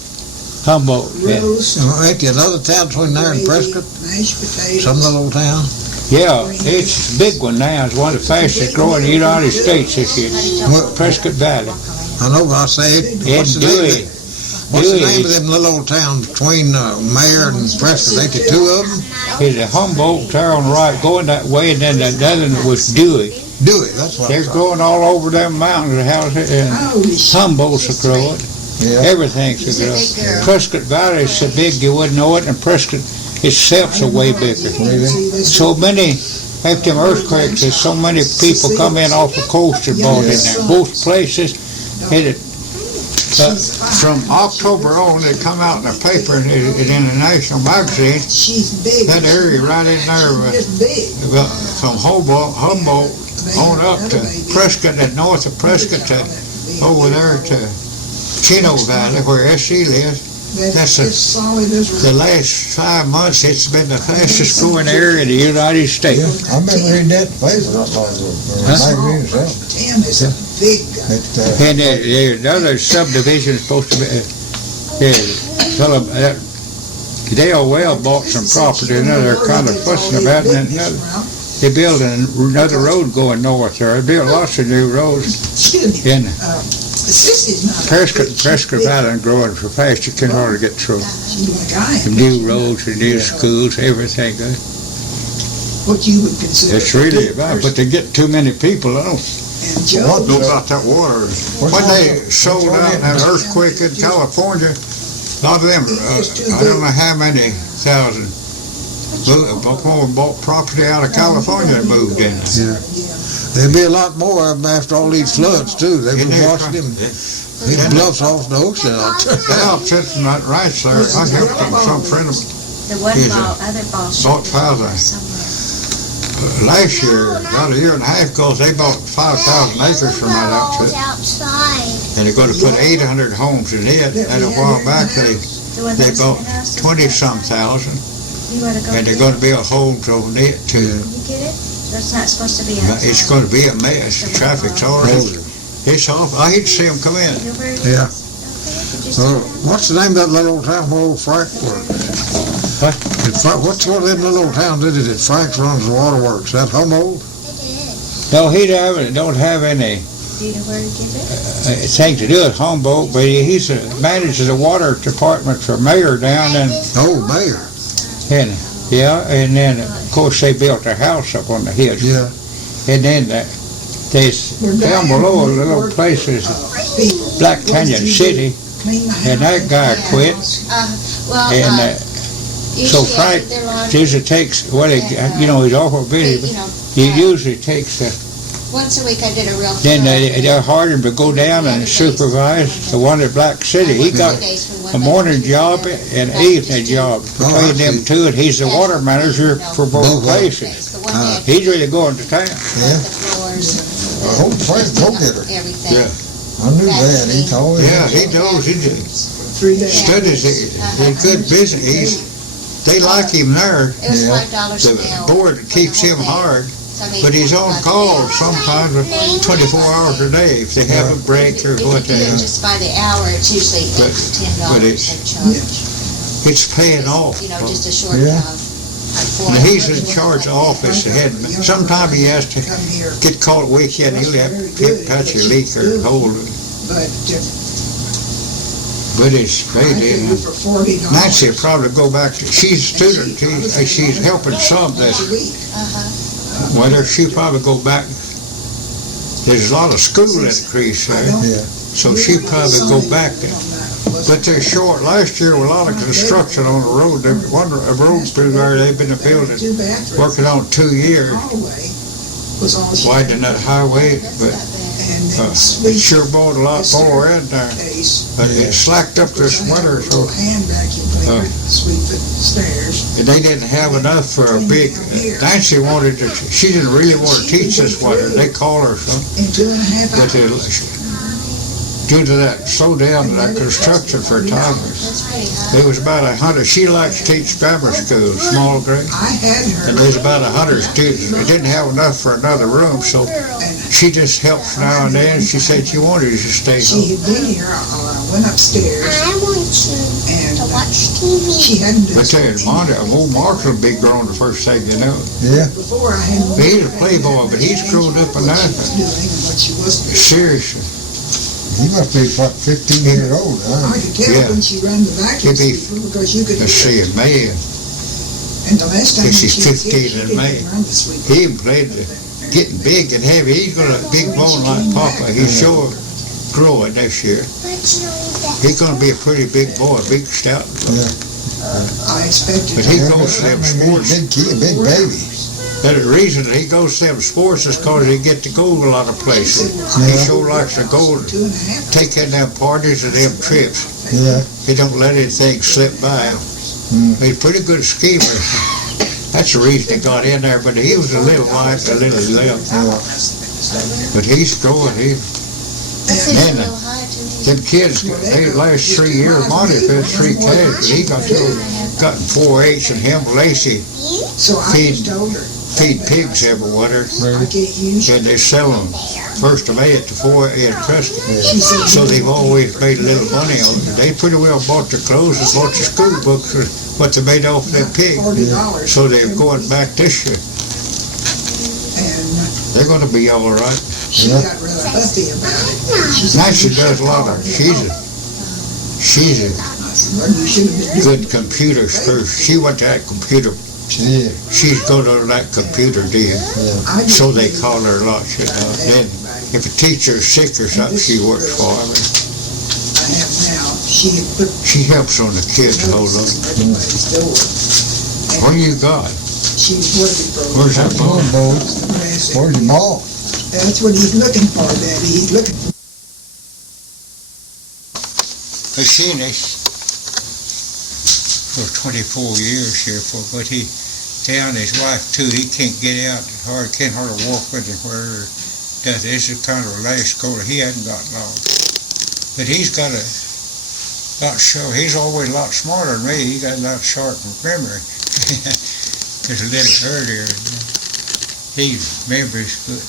Humboldt. Yeah. rose, Ain't there another town between there and Prescott? mashed potatoes. Some little old town? Yeah, it's a big one now. It's one of the fastest growing in the United States this year. What? Prescott Valley. I know, but I say, what's the name? What's the name of them little old towns between Mayor and Prescott? Ain't there two of them? It's a Humboldt town right going that way, and then the other one was Dewey. Dewey, that's what They're I thought. growing all over them mountains, the houses, and Holy shit. Humboldt's a growing. Yeah. Everything's a growing. Prescott Valley is so big you wouldn't know it, and Prescott itself's a way bigger. So many, after them earthquakes, there's so many people come in off the coast and bought in there. Both places, and From October on, they come out in the paper and in the national magazine, She's big. that area right in there, She's big. from Humboldt on up to Prescott and north of Prescott to over there to Chino Valley where SC lives. That's It's solid as The last 5 months, it's been the fastest growing area in the United States. Yeah, I remember reading that in the paper not long ago. Magazine itself. Tim is a big guy. It, And there's another subdivision supposed to be, Dale Well bought some property, and they're kind of fussing about it. And they're building another road going north there. They built lots of new roads Excuse me. in Sissy's not. Prescott Valley, growing so fast you can hardly get through. She's like I am. The new roads, the new schools, everything good. What you would consider. It's really about, but they get too many people on. And Joe. Know about that water. When they sold out that earthquake in California, a lot of them, I don't know how many thousand, bought property out of California and moved in. there'll be a lot more of them after all these floods too. They Isn't were it? washing them. These bluffs off the ocean out there. They helped in that ranch there. I helped them, some friend of The one Is it ball, other ball. bought father. Somewhere. Last year, about a year and a half ago, they bought 5,000 acres from that outfit. And they're gonna put 800 homes in it. And a while back, The one they that's in bought the house. 20-some thousand. You wanna go And get they're gonna build homes on it too. You get it? That's not supposed to be outside. It's gonna be a mess. The traffic's already, it's awful. I hate to see them come in. You're very- Yeah. Okay, So, what's the name of that little old town where old Frank works? What? What's one of them little old towns that Frank runs the waterworks? That Humboldt? No, he don't have any Do you know where to get it? thing to do with Humboldt, but he manages the water department for mayor down in, Oh, Mayor. and then of course they built their house up on the hill. Yeah. And then there's down below a little place is Black Canyon City, and that guy quit. And so Frank usually takes, he's awful busy, but he usually takes once a week I did a real. then they hired him to go down and supervise the one at Black City. He got a morning job and an evening job between them two, and he's the water manager for both places. He's really going to town. Old Frank go-getter. Everything. Yeah. I knew that. He told me. Yeah, he knows, he studies, he's good business. They like him there. It was $5 an The hour. board keeps him hard, but he's on call sometimes 24 hours a day if they have a break or If you what do they it have. just by the hour, it's usually But- $10 but they it's- charge. It's paying off. You know, just a short Yeah. job. Like 4 And he's hours. in charge of the office, the head man. Sometimes he has to get caught weekend, he'll have to catch a leak or hold it. But it's paid in. For $40. Nancy will probably go back to, she's a student, she's helping some that, whether she'll probably go back. There's a lot of school increase there, Yeah. so she'll probably go back there. But they're short. Last year, with a lot of construction on the road, a road through there, they've been building, working on 2 years. was all she widening that highway, but That's And not bad. then it sweep sure bought a lot more around there. case. But it slacked up this winter, so Hand vacuum cleaner, sweep the stairs. and they didn't have enough for a big. Nancy wanted to. She didn't really want to teach this winter. They called her some, In 2.5 but hours. due to that slow down that construction for timers, That's pretty high. there was about 100. She likes to teach grammar school, small grade, I had her. and there's about 100 students. They didn't have enough for another room, so And she just helps now and then. She said she wanted to stay she home. had been here, went upstairs, I want and to watch TV. she hadn't But been. tell you, old Mark will be grown the first thing you know. Yeah. Before I hadn't. He's a playboy, but he's grown up What enough. she was doing and what she wasn't doing. Seriously. He must be what, 15 years old, huh? I could tell Yeah. when she ran the vacuum He'd be- sweeper because you could Let's hear see, it. man, And the last time She's she was 15 here, she in didn't May. even run the sweeper. he even played getting big and heavy. He's got a big bone like Papa. He's sure growing this year. He's going to be a pretty big boy, big stout. I expected. But he her- goes to them sports. Big kid, big baby. But the reason that he goes to them sports is because he get to go a lot of places. He sure likes to go and 2.5 take in them parties and them trips. Yeah. He don't let anything slip by him. He's a pretty good schemer. That's the reason he got in there, but he was a little white, a little limp. But he's growing. That seems a And, little high to me. Them kids, they last 3 years, Monty fed 3 kids, but he got 4-H and him, Lacey, So I Feed. just told her. feed pigs every winter, I can't use it. and they sell them 1st of May at the 4 in Preston. She said. So they've always made a little money on it. They pretty well bought their clothes and bought their school books, and what they made off their pig. $40. So they're going back this year. And They're gonna be all right. she got real huffy about it. She said, Nancy "You does should a lot call of, me." she's a I said, "Well, you should have been doing good computer first. She went to that computer, Yeah. she's go to that computer deal. I just So they didn't call her a lot, you know. Then if a teacher is sick or something, she works for them. I have now. She had put She helps on the kids hold notes on. in everybody's door. What do you got? She was looking for. Where's that Come on, ball? boys. Where's your ball? That's what he's looking for, Daddy. He's looking for. Machinist for 24 years here, but he down his wife too. He can't get out hard, can't hardly walk with him where does. This is kind of a last quarter. He hasn't got long, but he's got a lot show. He's always a lot smarter than me. He got a lot sharp memory. Because a little earlier, he remembers good,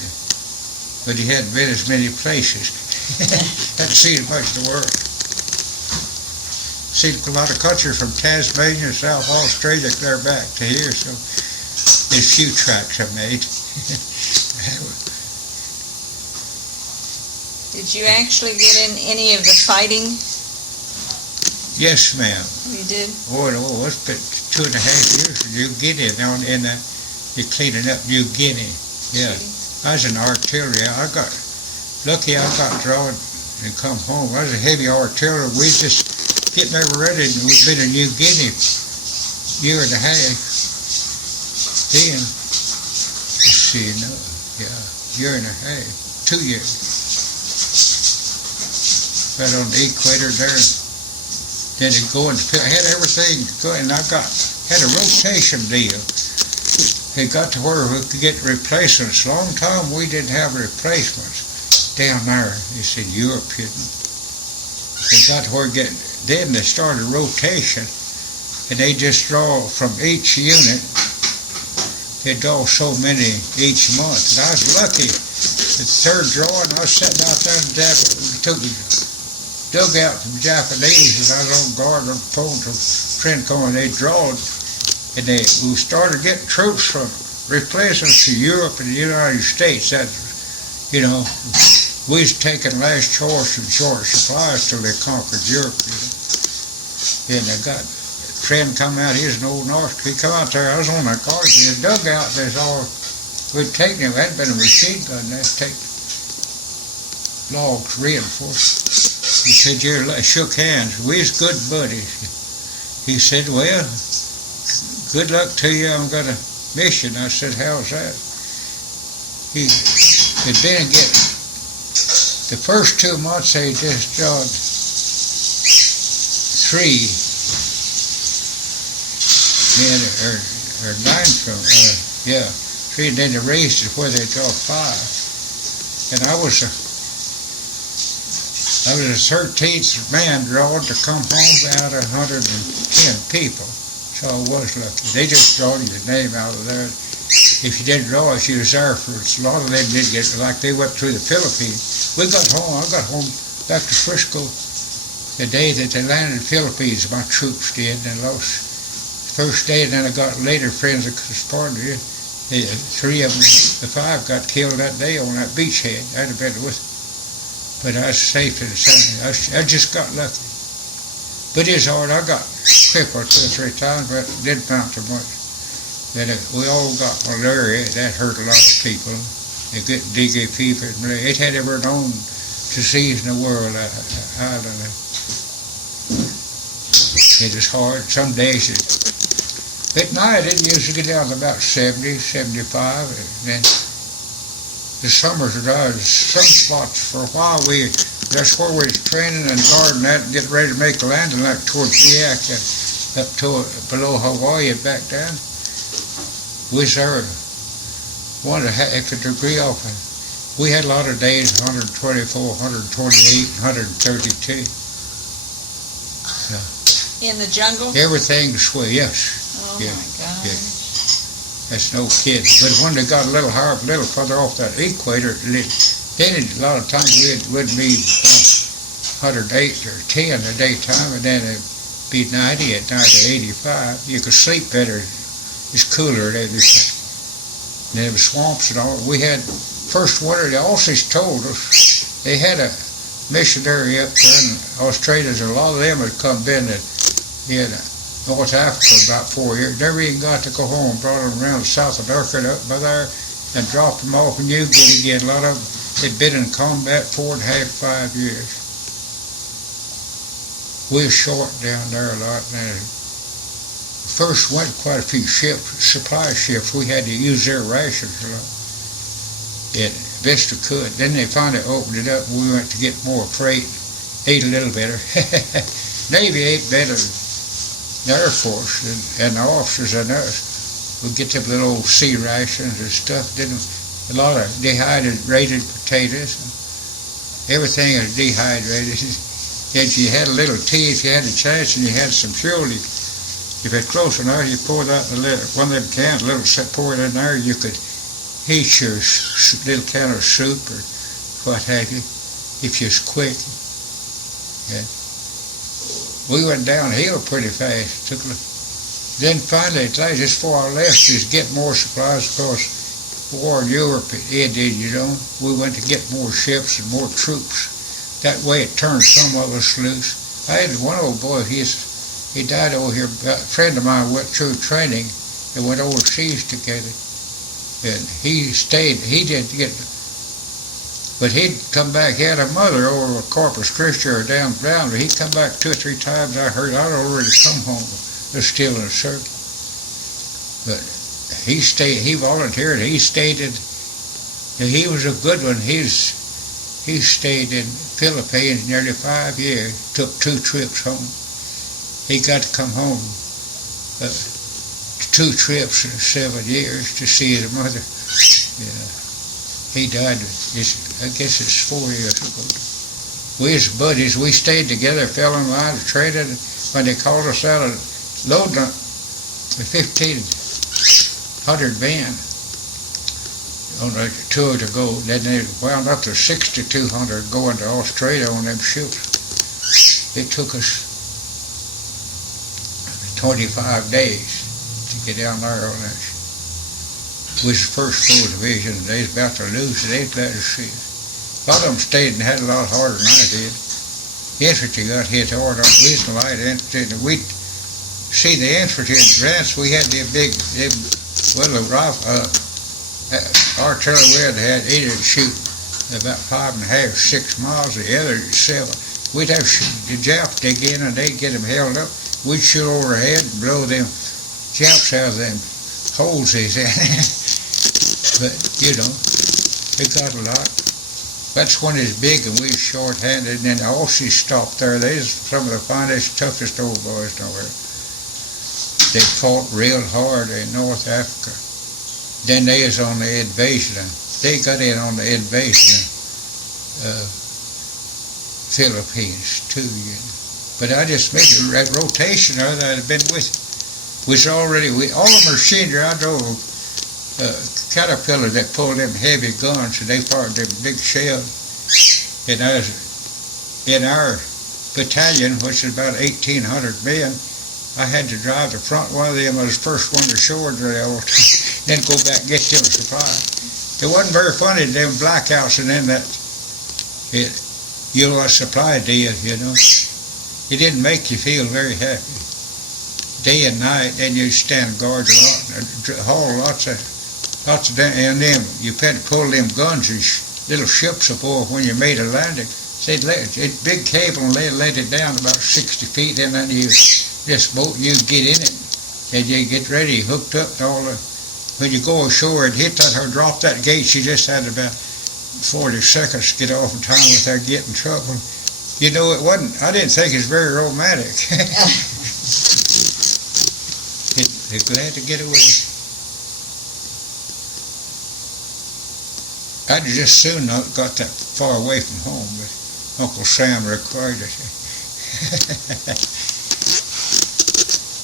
but he hadn't been as many places. Hadn't seen much of the world. Seen a lot of countries from Tasmania, South Australia, clear back to here, so there's a few tracks I made. Did you actually get in any of the fighting? Yes, ma'am. You did? Oh, it's been 2.5 years in New Guinea now, and you're cleaning up New Guinea. Yeah, I was in artillery. I got lucky. I got drawn and come home. I was a heavy artillery. We just getting over ready. We've been in New Guinea year and a half. Then, let's see, no, yeah, year and a half, 2 years. Right on the equator there. Then it going to, I had everything going. I had a rotation deal. It got to where we could get replacements. A long time we didn't have replacements down there. They said Europe couldn't. They got to where then they started rotation, and they just draw from each unit. They draw so many each month. And I was lucky. The third drawing, I was sitting out there and took dug out from Japanese, and I was on guard on the phone to Trincon, and they drawed, and we started getting troops from replacements to Europe and the United States. That, we was taking last choice and short supplies till they conquered Europe. And I got a friend come out, he's an old North, he come out there, I was on that guard, and the dugout, there's all, we'd taken it, hadn't been a machine gun, they'd take logs reinforced. He said, shook hands. We was good buddies. He said, well, good luck to you. I'm going to miss you. And I said, how's that? It'd been the first 2 months they just drawed 3 men or 9 from 3, and then they raised it where they draw 5. And I was the 13th man drawn to come home out of 110 people. So I was lucky. They just drawed your name out of there. If you didn't draw it, you was there for a lot of them didn't get like they went through the Philippines. I got home back to Frisco the day that they landed in the Philippines, my troops did, and lost the first day, and then I got later friends of California. 3 of them, the 5 got killed that day on that beachhead. I'd have been with them. But I was safe in the sun. I just got lucky. But it's hard. I got crippled 2 or 3 times, but it didn't amount to much. Then we all got malaria. That hurt a lot of people. They get dengue fever. It had ever known disease in the world. It was hard. Some days, at night it usually get down to about 70, 75. And then the summers are dry. Some spots for a while that's where we was training and guarding that and getting ready to make a landing like towards Biak and up to below Hawaii and back down. We was there 1.5 degree off. We had a lot of days, 124, 128, 132. In the jungle? Everything sway, yes. Oh Yeah, my God. yeah. That's no kidding. But when they got a little higher, a little further off that equator, then a lot of times we'd be 108 or 10 a daytime, and then it'd be 90 at night or 85. You could sleep better. It's cooler than everything. And there was swamps and all. We had, first winter, the Aussies told us, they had a missionary up there in Australia, a lot of them had come in in North Africa about 4 years. Never even got to go home. Brought them around South America up by there and dropped them off in New Guinea again. A lot of them had been in combat 4.5, 5 years. We were short down there a lot. And first went quite a few ships, supply ships. We had to use their rations a lot. And best we could. Then they finally opened it up and we went to get more freight. Ate a little better. Navy ate better than the Air Force and the officers and us. We'd get them little old sea rations and stuff. A lot of dehydrated potatoes. Everything was dehydrated. And if you had a little tea, if you had a chance and you had some fuel, if it's close enough, you pour that in one of them cans, pour it in there, you could heat your little can of soup or what have you, if you was quick. And we went downhill pretty fast. Then finally, just before I left, just get more supplies because the war in Europe ended, you know. We went to get more ships and more troops. That way it turned some of us loose. I had one old boy, he died over here. A friend of mine went through training and went overseas together. And he stayed, he didn't get, but he'd come back. He had a mother over at Corpus Christi or down, but he'd come back 2 or 3 times. I heard I'd already come home. They're still in the circuit. But he volunteered. He stayed he was a good one. He stayed in Philippines nearly 5 years, took 2 trips home. He got to come home 2 trips in 7 years to see his mother. Yeah. He died, I guess it's 4 years ago. We as buddies, we stayed together, fell in line, traded. When they called us out of loading a 1,500 van on a tour to go, then they wound up to 6,200 going to Australia on them ships. It took us 25 days to get down there on that. We was the first 4 division, and they was about to lose it. They let us see it. A lot of them stayed and had a lot harder than I did. The infantry got hit hard on the light infantry, and we'd see the infantry advance. We had the big rifle, artillery we had either shoot about 5.5, 6 miles, the other 7. We'd have the Japs dig in and they'd get them held up. We'd shoot overhead and blow them Japs out of them holes they had. But, they got a lot. That's when it's big and we're short-handed, and then the Aussies stopped there. They's some of the finest, toughest old boys nowhere. They fought real hard in North Africa. Then they was on the invasion. They got in on the invasion of Philippines too, But I just made that rotation that I'd been with. Was already, all the machinery, I drove Caterpillar that pulled them heavy guns, and they fired them big shells. And I was in our battalion, which is about 1,800 men, I had to drive the front one of them. I was the first one to shore drill, then go back and get them supply. It wasn't very funny, them blackouts, and then that, a supply deal, It didn't make you feel very happy. Day and night, and you stand guard a lot, haul lots of and then you had to pull them guns, these little ships aboard when you made a landing. They'd big cable, and they let it down about 60 feet, and then this boat, you get in it, and you get ready, hooked up to all the, when you go ashore and hit that or drop that gate, you just had about 40 seconds to get off in time without getting in trouble. It wasn't, I didn't think it was very romantic. They're glad to get away. I'd just soon not got that far away from home, but Uncle Sam required it.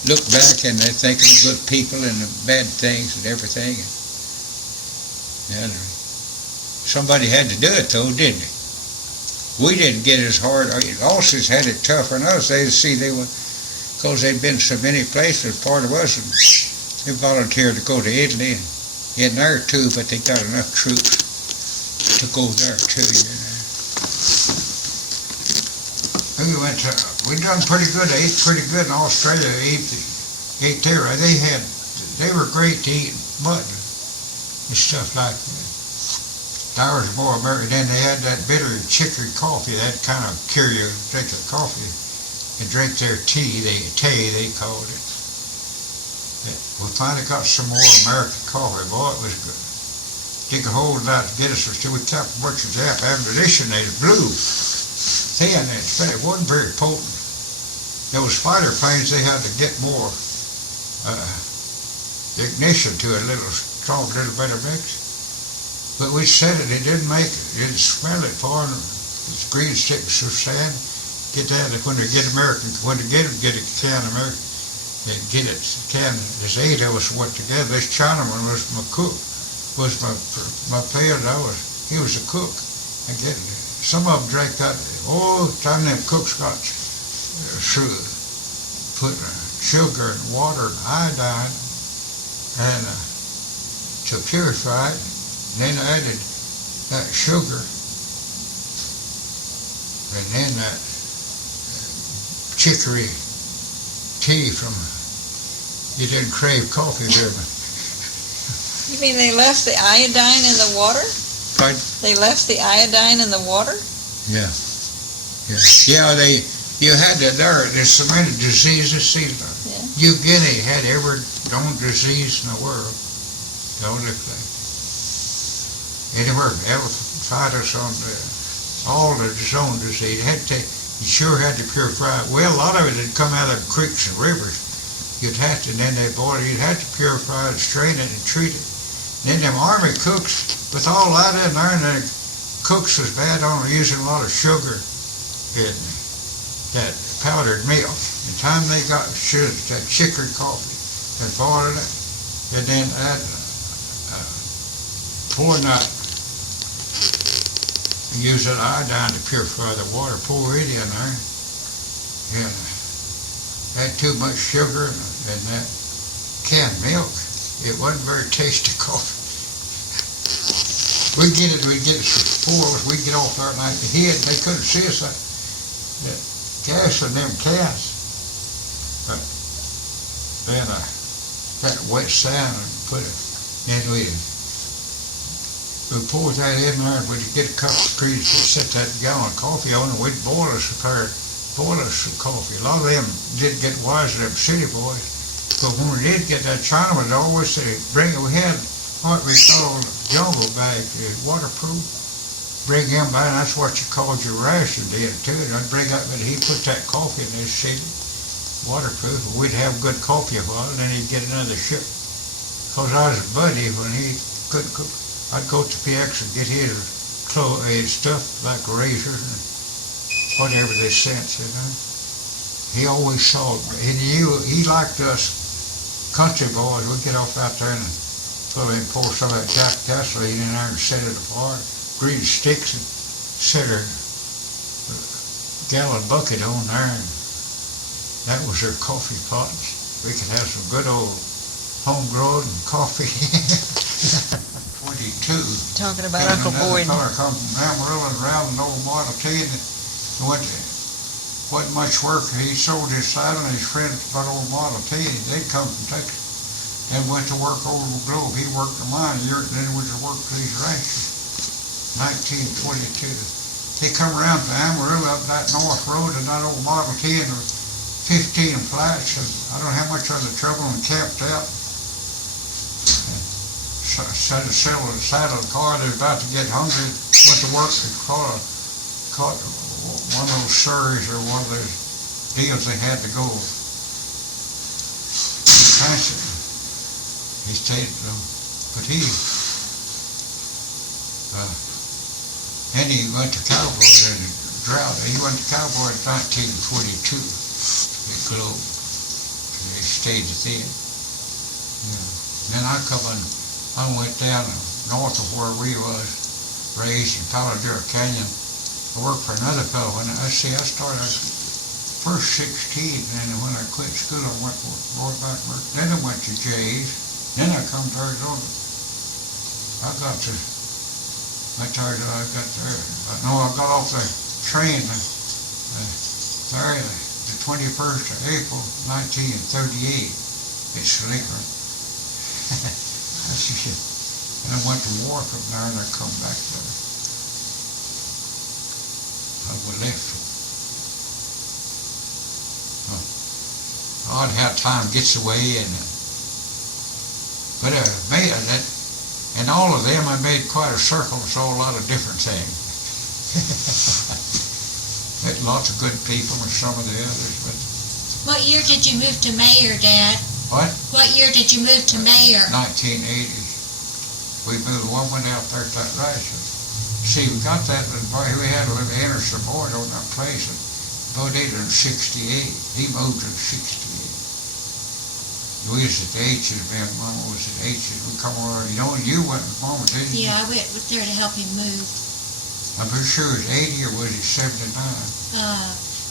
Look back and they think of the good people and the bad things and everything. And somebody had to do it though, didn't they? We didn't get as hard. Aussies had it tougher than us. They see they were, because they'd been so many places, part of us, and they volunteered to go to Italy and in there too, but they got enough troops to go there too, We done pretty good. I ate pretty good in Australia. Ate there. They were great to eat mutton and stuff like that. Ours was more American. Then they had that bitter chicory coffee. That kind of cure you drink the coffee and drink their tea. They called it. We finally got some more American coffee. Boy, it was good. Dig a hole out to get us. We kept a bunch of Jap ammunition. They was blue, thin, and it wasn't very potent. There was fighter planes. They had to get more ignition to it, a little strong, little bit of mix. But we said it. It didn't make it. It didn't smell it for them. It's green sticks of sand. Get that when they get American. When they get a can of American, they get it. Can. There's 8 of us went together. This Chinaman was my cook. Was my player. He was a cook. I get it. Some of them drank that. Oh, time them cooks got put sugar and water and iodine and to purify it. And then added that sugar and then that chicory tea from. You didn't crave coffee very much. You mean they left the iodine in the water? Pardon? They left the iodine in the water? Yeah. You had to there. There's so many diseases. See, New Guinea had every known disease in the world. The only place. Anywhere, elephantitis on all the zone disease. You sure had to purify it. Well, a lot of it had come out of creeks and rivers. You'd have to, and then they boiled it. You'd have to purify it, strain it, and treat it. Then them army cooks, with all that in there, and the cooks was bad on using a lot of sugar and that powdered milk. The time they got that chicory coffee and boiled it, and then add pour that, use that iodine to purify the water, pour it in there, and had too much sugar and that canned milk. It wasn't very tasty coffee. We'd get 4 of us, we'd get off there at night to hid, and they couldn't see us. That gas in them cans. But then that wet sand and put it, then we'd pour that in there, and we'd get a cup of cream, set that gallon of coffee on, and we'd boil us some coffee. A lot of them didn't get wise to them city boys. But when we did get that Chinaman, they always say, bring it. We had what we called jungle bag, waterproof. Bring him by, and that's what you called your ration then too. And I'd bring up, and he'd put that coffee in his seat, waterproof. We'd have good coffee a while, and then he'd get another ship. Cause I was a buddy when he couldn't cook. I'd go to PX and get his stuff like razors and whatever they sent, you know. He always saw it, and he liked us country boys. We'd get off out there and pour some of that gasoline in there and set it apart. Green sticks and set a gallon bucket on there, and that was their coffee pots. We could have some good old homegrown coffee. 22. Talking about Uncle Boyd. Another fellow come from Amarillo and around an old Model T, and wasn't much work. He sold his saddle, and his friends bought old Model T, and they'd come from Texas and went to work over the Globe. He worked the mine a year, and then went to work for these ranches. 1922. They come around to Amarillo up that north road and that old Model T and 15 flats. And I don't know how much of the trouble and camped out. Set a saddle car. They were about to get hungry. Went to work and caught one of those surreys or one of those deals they had to go. He stayed, but and he went to Cowboy in the drought. He went to Cowboy in 1922. At Globe. They stayed at the end. Yeah. Then I went down north of where we was raised in Paladura Canyon. I worked for another fellow. When I started first 16, and when I quit school, I went back to work. Then I went to Jay's. Then I come to Arizona. I got there. I got off the train there the 21st of April, 1938. It's Lincoln. And I went to war from there, and I come back there. I left. Odd how time gets away, but I made that. And all of them, I made quite a circle, so a lot of different things. Met lots of good people and some of the others. But What year did you move to Mayor, Dad? what? What year did you move to Mayor? 1980. We moved, one went out there to that ration. See, we got that, we had a little Anderson Boyd on that place, and Boyd in 68. He moved in 68. We was at the H's, man, Mama was at H's. We come over, you went with Mama, didn't you? Yeah, I went there to help him move. I'm pretty sure it was 80 or was it 79?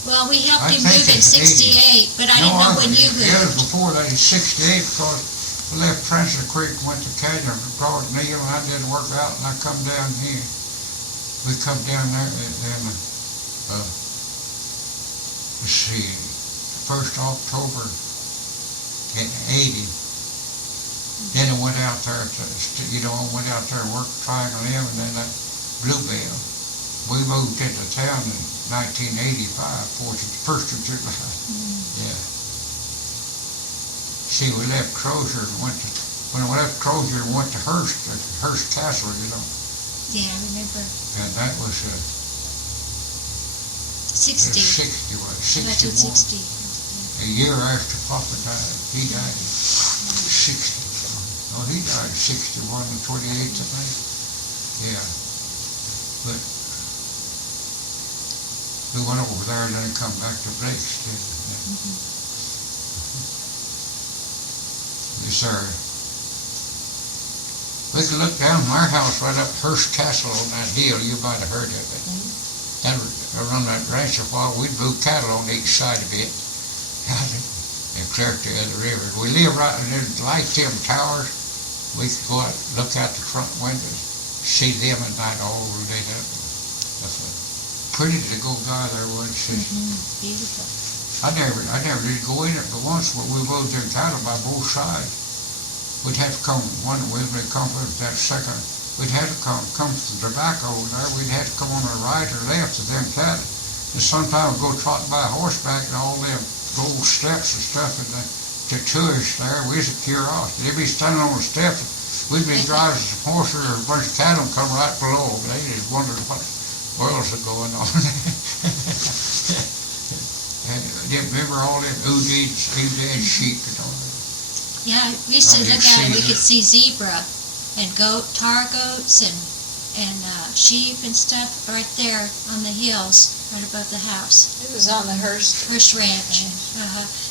Well, we helped I him think move in it's 68, but I didn't know when you It was moved. before that, it's 68, because I left Francis Creek, went to Canyon, Broad Neal, and I didn't work out, and I come down here. We come down there, and let's see, 1st October in 80. Then I went out there, went out there and worked Triangle M, and then that Bluebell. We moved into town in 1985, 1st of July. Yeah. See, we left Crozier and when we left Crozier and went to Hearst Castle, Yeah, I remember. And that was 60. 61. 1960. A year after Papa died. He died in 60. Oh, he died in 61, the 28th, I think. Yeah. But we went over there and then come back to Blake's. Yes, sir. We could look down from our house right up Hearst Castle on that hill. You might have heard of it. That around that ranch a while, we'd move cattle on each side of it. And clear to the other river. We live right in the light them towers. We could go out, look out the front windows, see them at night all lit up. Pretty to go by there, wasn't it? Beautiful. I never did go in it, but once when we moved them cattle by both sides, we'd have to come one way, we'd come with that second. We'd have to come from tobacco over there. We'd have to come on the right or left of them cattle. And sometimes go trotting by horseback and all them gold steps and stuff, and the tourists there, we was a curiosity. They'd be standing on the steps, We'd been driving some horses or a bunch of cattle come right below. They just wondered what worlds are going on. And you remember all them oodad sheep and all that? Yeah, we used to Oh, look you've out and seen we it. could see zebra and tar goats and sheep and stuff right there on the hills, right above the house. It was on the Hearst. Hearst Ranch.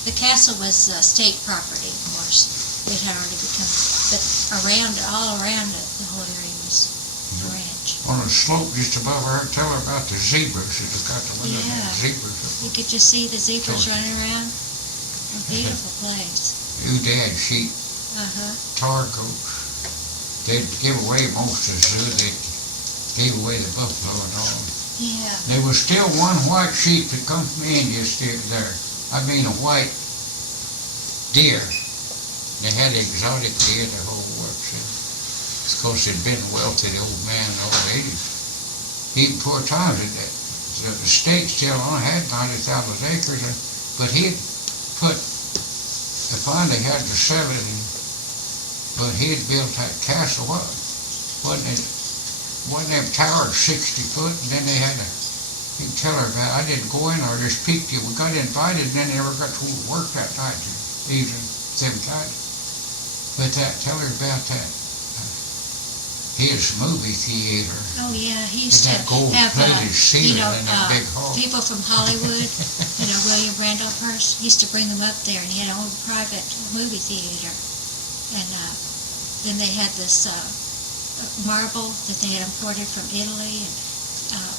The castle was state property, of course. It had already become, but all around it, the whole area was the ranch. On a slope just above her, tell her about the zebras. She's got the one of them Yeah. zebras. You could just see the zebras running around. A beautiful place. Oodad sheep, tar goats. They'd give away most of the zoo. They gave away the buffalo and all. Yeah. There was still one white sheep that come from India still there. I mean a white deer. They had exotic deer the whole works. Of course, they'd been wealthy, the old man in the old 80s. Even poor times, the state still only had 90,000 acres, but he'd put, they finally had to sell it, but he'd built that castle up. Wasn't them towers 60 foot, and then they had you can tell her about it. I didn't go in or just peeked you. We got invited and then never got to work that night, even 7 times. But tell her about that. His movie theater. Oh yeah, he used to And that gold-plated have ceiling in that big hall. people from Hollywood, William Randolph Hearst. He used to bring them up there, and he had an old private movie theater. And then they had this marble that they had imported from Italy and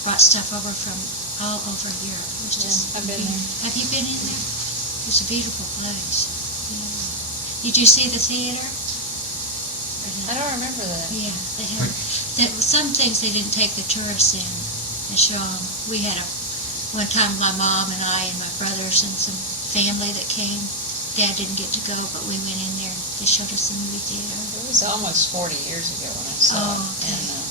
brought stuff over from all over Europe. It was just I've been there. Have you been in there? It's a beautiful place. Yeah. Did you see the theater? I don't remember that. Yeah, they had some things they didn't take the tourists in and show them. We had one time my mom and I and my brothers and some family that came. Dad didn't get to go, but we went in there and they showed us the movie theater. It was almost 40 years ago when I saw it. Okay. And,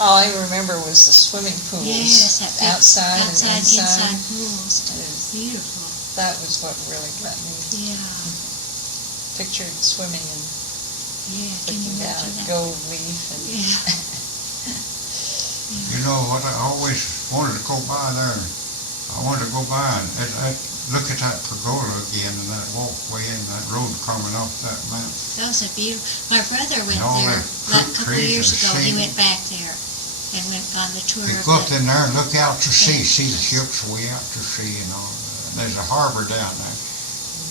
all I remember was the swimming pools. Yes, that big outside and inside. pools. It was- Beautiful. That was what really got me. Yeah, Pictured swimming and yeah. Can you looking down imagine at that? gold leaf and Yeah. You know what, I always wanted to go by there. I wanted to go by and look at that pergola again and that walkway and that road coming off that mountain. Those are beautiful. My brother went And all there that a fruit couple of trees years and ago. He shade. went back there and went on the tour You of go up the, in there and look out to sea, see the ships way out to sea and all. There's a harbor down there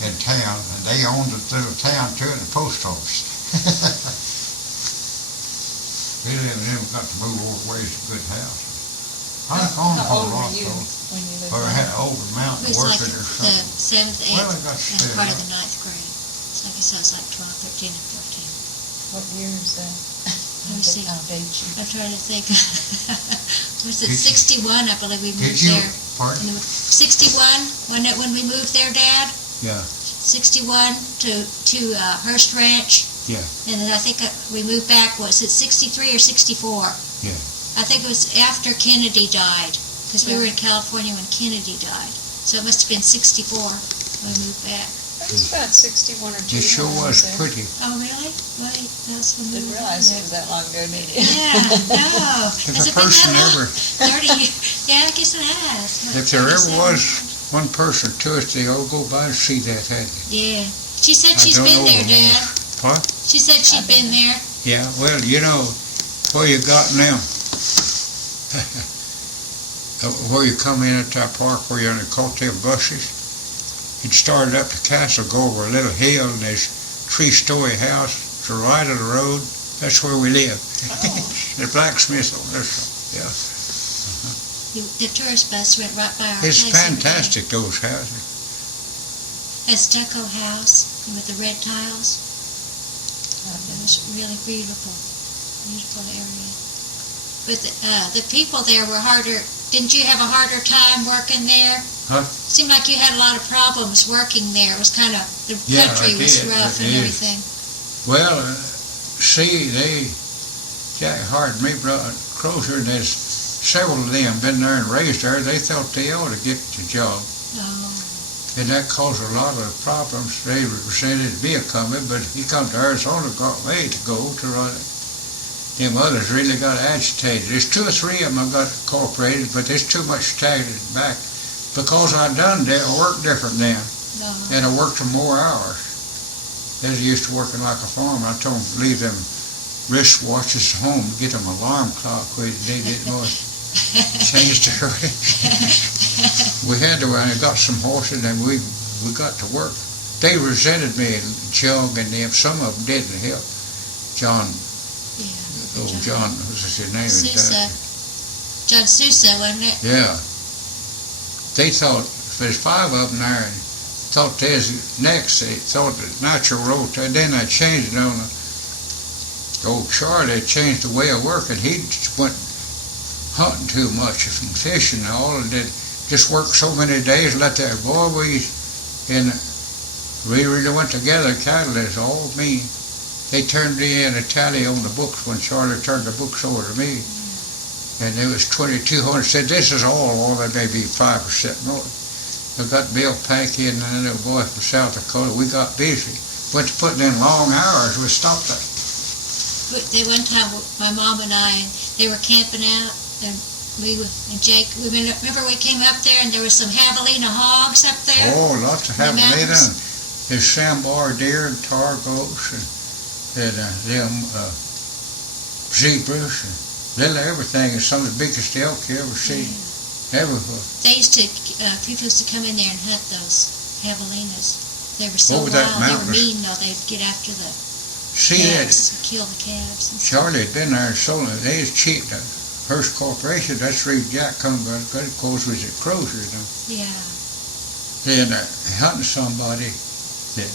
in town, and they own the little town too, and the post office. Really, they got to move over ways to good house. I owned a how whole old lot were you though. when you lived Or there? had over mountain it was like working the or something. 7th, 8th, Well, I got and to part of stay the 9th grade. It's like I said, it's like 12, 13, and 14. What year is that? Let me see. I'll date you. I'm trying to think. Was it Did you- 61? I believe we Did moved you, there. pardon? 61 when we moved there, Dad. Yeah, 61 to Hearst Ranch. Yeah. And then I think we moved back. Was it 63 or 64? Yeah. I think it was after Kennedy died, because we were in California when Kennedy died. So it must have been 64 when we moved back. It was about 61 or 2. It sure when I was there. pretty. Oh, really? Wait, that's when we Didn't were realize it there. was that long ago, did you? Yeah, no. If Has a it been person that long? ever, 30 years. Yeah, I guess it has. if there ever 37. was one person to us, they all go by and see that, hadn't they? Yeah. She said I she's don't been know there, them Dad. all. What? She said she'd been there. Yeah, well, you know, where you got now, where you come in at that park where you're in the coattail buses, it started up the castle, go over a little hill, and there's 3-story house to the right of the road. That's where we live. The blacksmith on this, yeah. The tourist bus went right by our It's place every day. fantastic, those houses. A stucco house with the red tiles. It was really beautiful area. But the people there were harder. Didn't you have a harder time working there? Huh? Seemed like you had a lot of problems working there. It was kind of, the Yeah, country I was did. rough It and is. everything. Well, see, Jack Hart and me brought closer, and there's several of them been there and raised there. They thought they ought to get the job. Oh, And that caused a lot of problems. They represented me coming, but he come to Arizona, got me to go to run it. Them others really got agitated. There's 2 or 3 of them I got incorporated, but there's too much tagged back because I worked different then, and I worked some more hours. They used to working like a farmer. I told them to leave them wristwatches at home, get them alarm clock where they didn't know it. Changed their We had to, I got some horses and we got to work. They resented me, Jug and them. Some of them didn't help. John, what's his name? Sousa. John Sousa, wasn't it? Yeah. They thought, there's 5 of them there, and thought there's next, they thought the natural road, and then they changed it on old Charlie, changed the way of working. He went hunting too much and fishing and all, and then just worked so many days, let that boy, we really went together, cattle is all me. They turned in a tally on the books when Charlie turned the books over to me. And it was 2,200, said this is all, or there may be 5% more. We got Bill Pankey and another boy from South Dakota, we got busy. Went to putting in long hours, we stopped that. One time, my mom and I, they were camping out, and Jake, remember we came up there and there was some javelina hogs up there? Oh, lots of javelina. There's sambar deer and tar goats and them zebras and little everything. It's some of the biggest elk you ever see. Everywhere. They used to, people used to come in there and hunt those javelinas. They were so Over wild, that they were mountain. mean though, they'd get after the See that? calves, kill the calves. And stuff. Charlie had been there and sold it. They was cheap. Hearst Corporation, that's where Jack come by. Of course, was at Crozier, you know. Yeah. Then hunting somebody that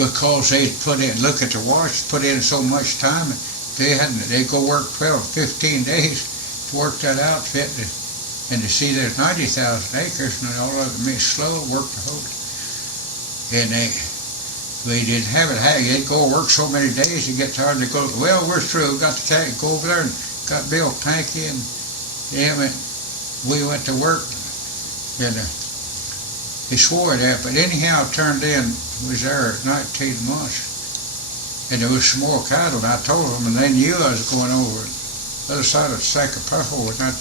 because they put in, look at the watch, put in so much time, they go work 12, 15 days to work that outfit, and to see there's 90,000 acres, and all of them slow work to hold it. And they didn't have it. They'd go work so many days, they get tired, they go, well, we're through, got the cat, go over there and got Bill Pankey and him, and we went to work, and he swore that, but anyhow, turned in, was there 19 months, and there was some more cattle, and I told them, and they knew I was going over the other side of Sacramento, and that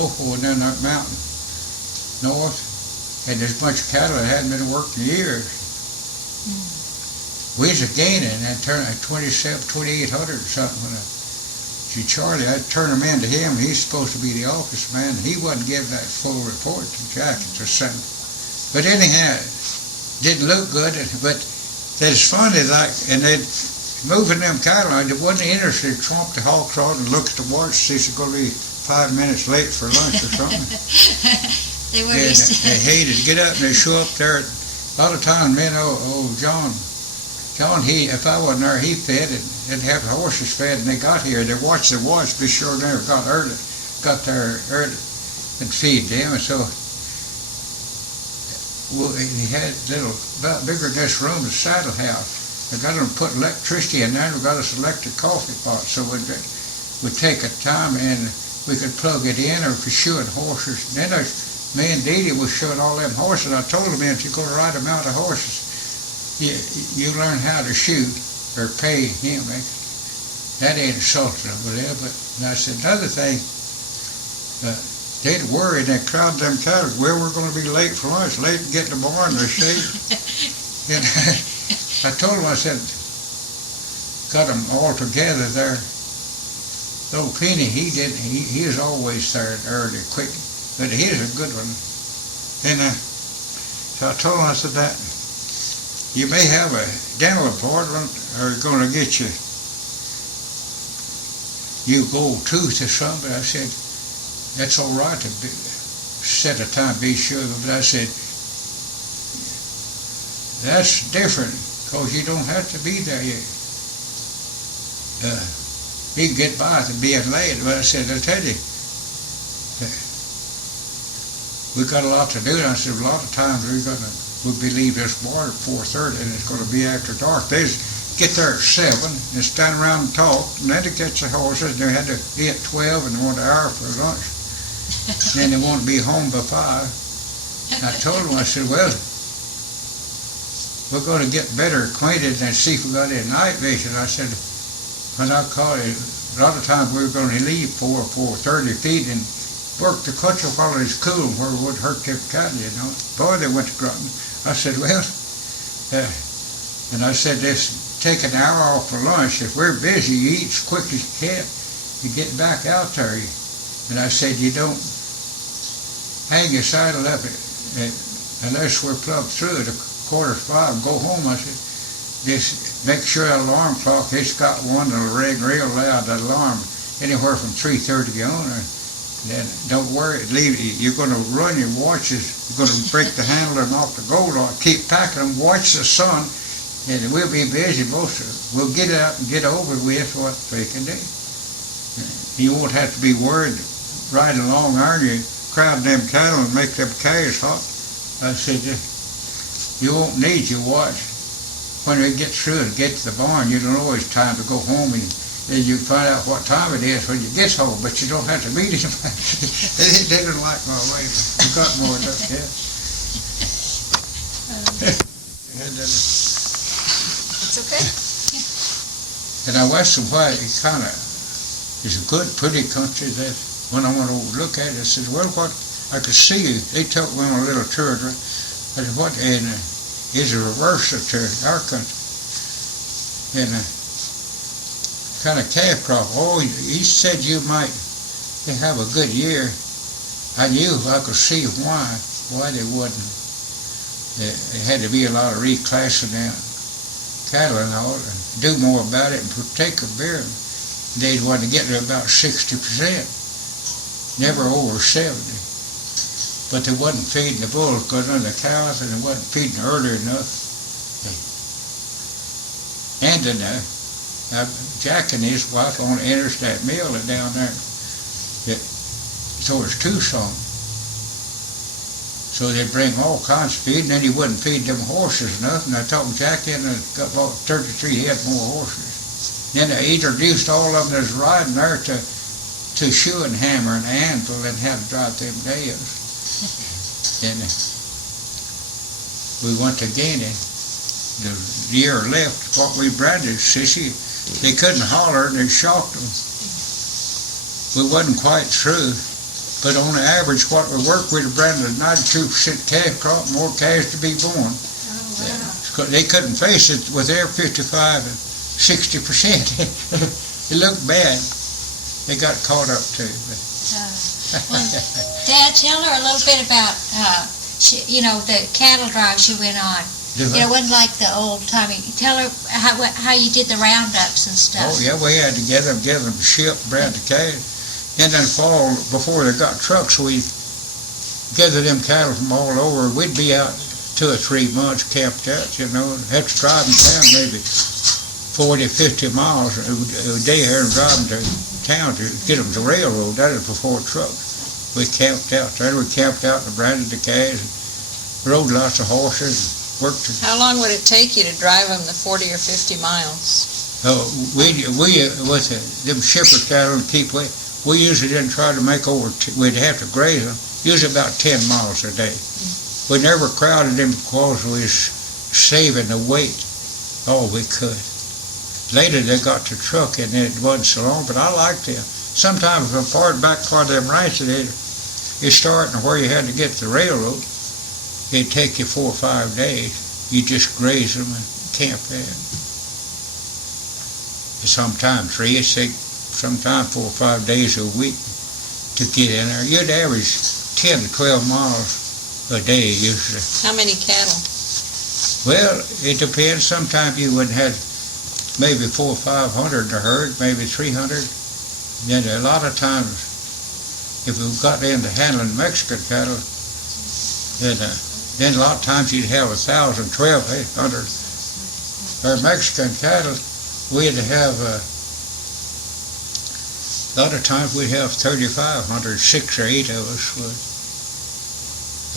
Poco, and down that mountain, north, and there's a bunch of cattle that hadn't been working years. We was gaining, and turned at 2,800 or something, when see Charlie, I'd turn him in to him. He's supposed to be the office man. He wasn't giving that full report to Jack or something. But anyhow, didn't look good. But that's funny, like, and then moving them cattle, I wasn't interested. Trump the hawks out and look at the watch, see if it's going to be 5 minutes late for lunch or something. They were And used to they hated to get up and they show up there. A lot of times, men, John, if I wasn't there, he fed it. They'd have the horses fed, and they got here. They watched the watch, be sure they never got there early, and feed them. And so he had about bigger than this room, the saddle house. They got them to put electricity in there, and we got us electric coffee pot, so we'd take a time and we could plug it in, or we could shoe horses. And then me and Dee Dee was showing all them horses. I told them, if you're going to ride a mount of horses, you learn how to shoot or pay him. That ain't insulting over there. But and I said, another thing, they'd worry, they crowd them cattle. Well, we're going to be late for lunch, late to get in the barn, they say. And I told them, I said, got them all together there. Old Penny, he was always there early, quick, but he was a good one. And so I told him, I said, that you may have a dental appointment, or going to get you gold tooth or something. But I said, that's all right to set a time, be sure. But I said, that's different, because you don't have to be there yet. You can get by to being late. But I said, I'll tell you, we got a lot to do. And I said, a lot of times we'll be leave this bar at 4:30, and it's going to be after dark. They get there at 7 and stand around and talk, and then to catch the horses. They had to be at 12 and they want an hour for lunch. And then they want to be home by 5. And I told them, I said, well, we're going to get better acquainted and see if we got any night vision. I said, when I called it, a lot of times we were going to leave 4:30 feet and work the country while it's cool where it would hurt them cattle, you know. Boy, they went to grunting. I said, well, and I said, just take an hour off for lunch. If we're busy, you eat as quick as you can. You get back out there. And I said, you don't hang your saddle up unless we're plugged through at 4:45. Go home. I said, just make sure that alarm clock, it's got one that'll ring real loud, that alarm, anywhere from 3:30 on. Then don't worry, you're going to run your watches, you're going to break the handle and off the gold lock, keep packing them, watch the sun, and we'll be busy most of it. We'll get out and get over with what we can do. You won't have to be worried riding along there, you crowd them cattle and make them calves hot. I said, you won't need your watch. When we get through and get to the barn, you don't always time to go home and then you find out what time it is when you get home, but you don't have to meet him. They didn't like my way. We got more than that, yeah. It's okay. And I watched them why it kind of is a good, pretty country. That when I went over to look at it, I said, well, what I could see, they took me on a little tour. I said, what in is a reverse to our country? And kind of calf crop. Oh, he said you might have a good year. I knew I could see why they wouldn't. There had to be a lot of reclassing out cattle and all, and do more about it and take a beer. They'd want to get to about 60%, never over 70. But they wasn't feeding the bulls because of the cows, and they wasn't feeding early enough. And Jack and his wife on the interstate mill down there towards Tucson. So they'd bring all kinds of feed, and then he wouldn't feed them horses enough. And I told him Jack in and got about 33 head more horses. Then they introduced all of them that's riding there to shoeing hammer and anvil and how to drive them nails. And we went to Guinea. The year left, what we branded sissy. They couldn't holler and they shocked them. We wasn't quite through, but on the average what we worked with, we branded 92% calf crop, more calves to be born. Oh, wow. They couldn't face it with their 55 and 60%. It looked bad. They got caught up too. Well, Dad, tell her a little bit about, the cattle drives you went on. It wasn't like the old timey. Tell her how you did the roundups and stuff. Oh yeah, we had to get them shipped, brand the calves. And then fall before they got trucks, we gathered them cattle from all over. We'd be out 2 or 3 months camped out, have to drive them down maybe 40, 50 miles a day here and drive them to town to get them to the railroad. That was before trucks. We camped out there. We camped out and branded the calves and rode lots of horses. How long would it take you to drive them the 40 or 50 miles? We with them shepherd cattle and keep we usually didn't try to make over. We'd have to graze them. Usually about 10 miles a day. We never crowded them because we was saving the weight all we could. Later they got to truck and it wasn't so long, but I liked them. Sometimes from far back part of them ranches, it's starting where you had to get to the railroad. It'd take you 4 or 5 days. You just graze them and camp there. Sometimes 3 or 6, sometimes 4 or 5 days a week to get in there. You'd average 10 to 12 miles a day usually. How many cattle? Well, it depends. Sometimes you would have maybe 400 or 500 in a herd, maybe 300. Then a lot of times, if we got into handling Mexican cattle, then a lot of times you'd have 1,000, 1,200. Our Mexican cattle, we'd have, a lot of times we'd have 3,500, 6 or 8 of us would.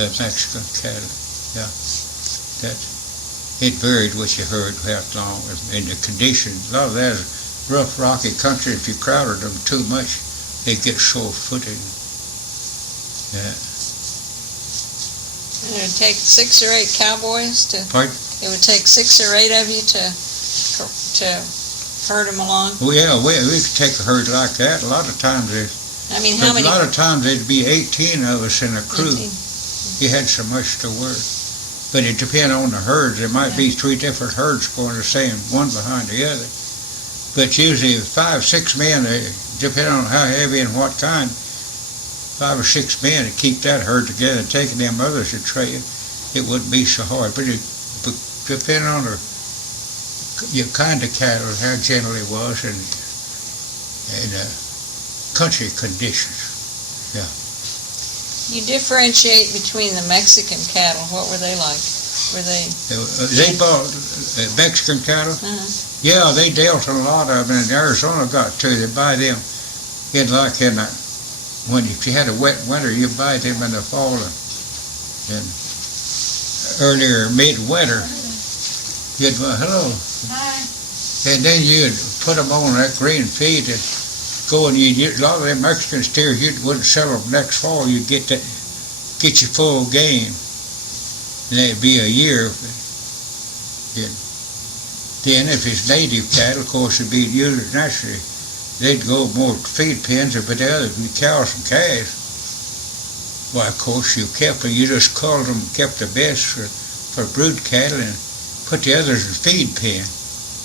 The Mexican cattle, yeah. It varied what you heard how long and the conditions. A lot of that is rough, rocky country. If you crowded them too much, they'd get sore-footed. Yeah. It'd take 6 or 8 cowboys to Pardon? It would take 6 or 8 of you to herd them along? Well, yeah, we could take a herd like that. A lot of times I mean, how a many? lot of times there'd be 18 of us in a crew. 18. You had so much to work. But it depends on the herds. There might be 3 different herds going the same, one behind the other. But usually 5, 6 men, depending on how heavy and what kind, 5 or 6 men to keep that herd together and taking them others to trail, it wouldn't be so hard. But depending on your kind of cattle, how gentle it was, and country conditions. You differentiate between the Mexican cattle. What were they like? Were they? They bought Mexican cattle. Yeah, they dealt a lot of them, and Arizona got to. They buy them if you had a wet winter, you buy them in the fall and earlier mid-winter. You'd go, hello. Hi. And then you'd put them on that green feed and go, and a lot of them Mexican steers, you wouldn't sell them next fall. You'd get your full game, and it'd be a year. And then if it's native cattle, of course, it'd be usually naturally. They'd go more to feed pens, but the others would be cows and calves. Why, of course, you just culled them, kept the best for brood cattle, and put the others in feed pen.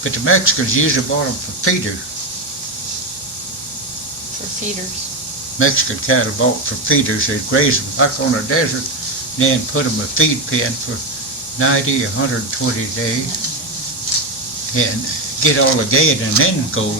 But the Mexicans usually bought them for feeders. For feeders. Mexican cattle bought for feeders. They'd graze them like on the desert, and then put them in a feed pen for 90, 120 days, and get all the gain, and then go.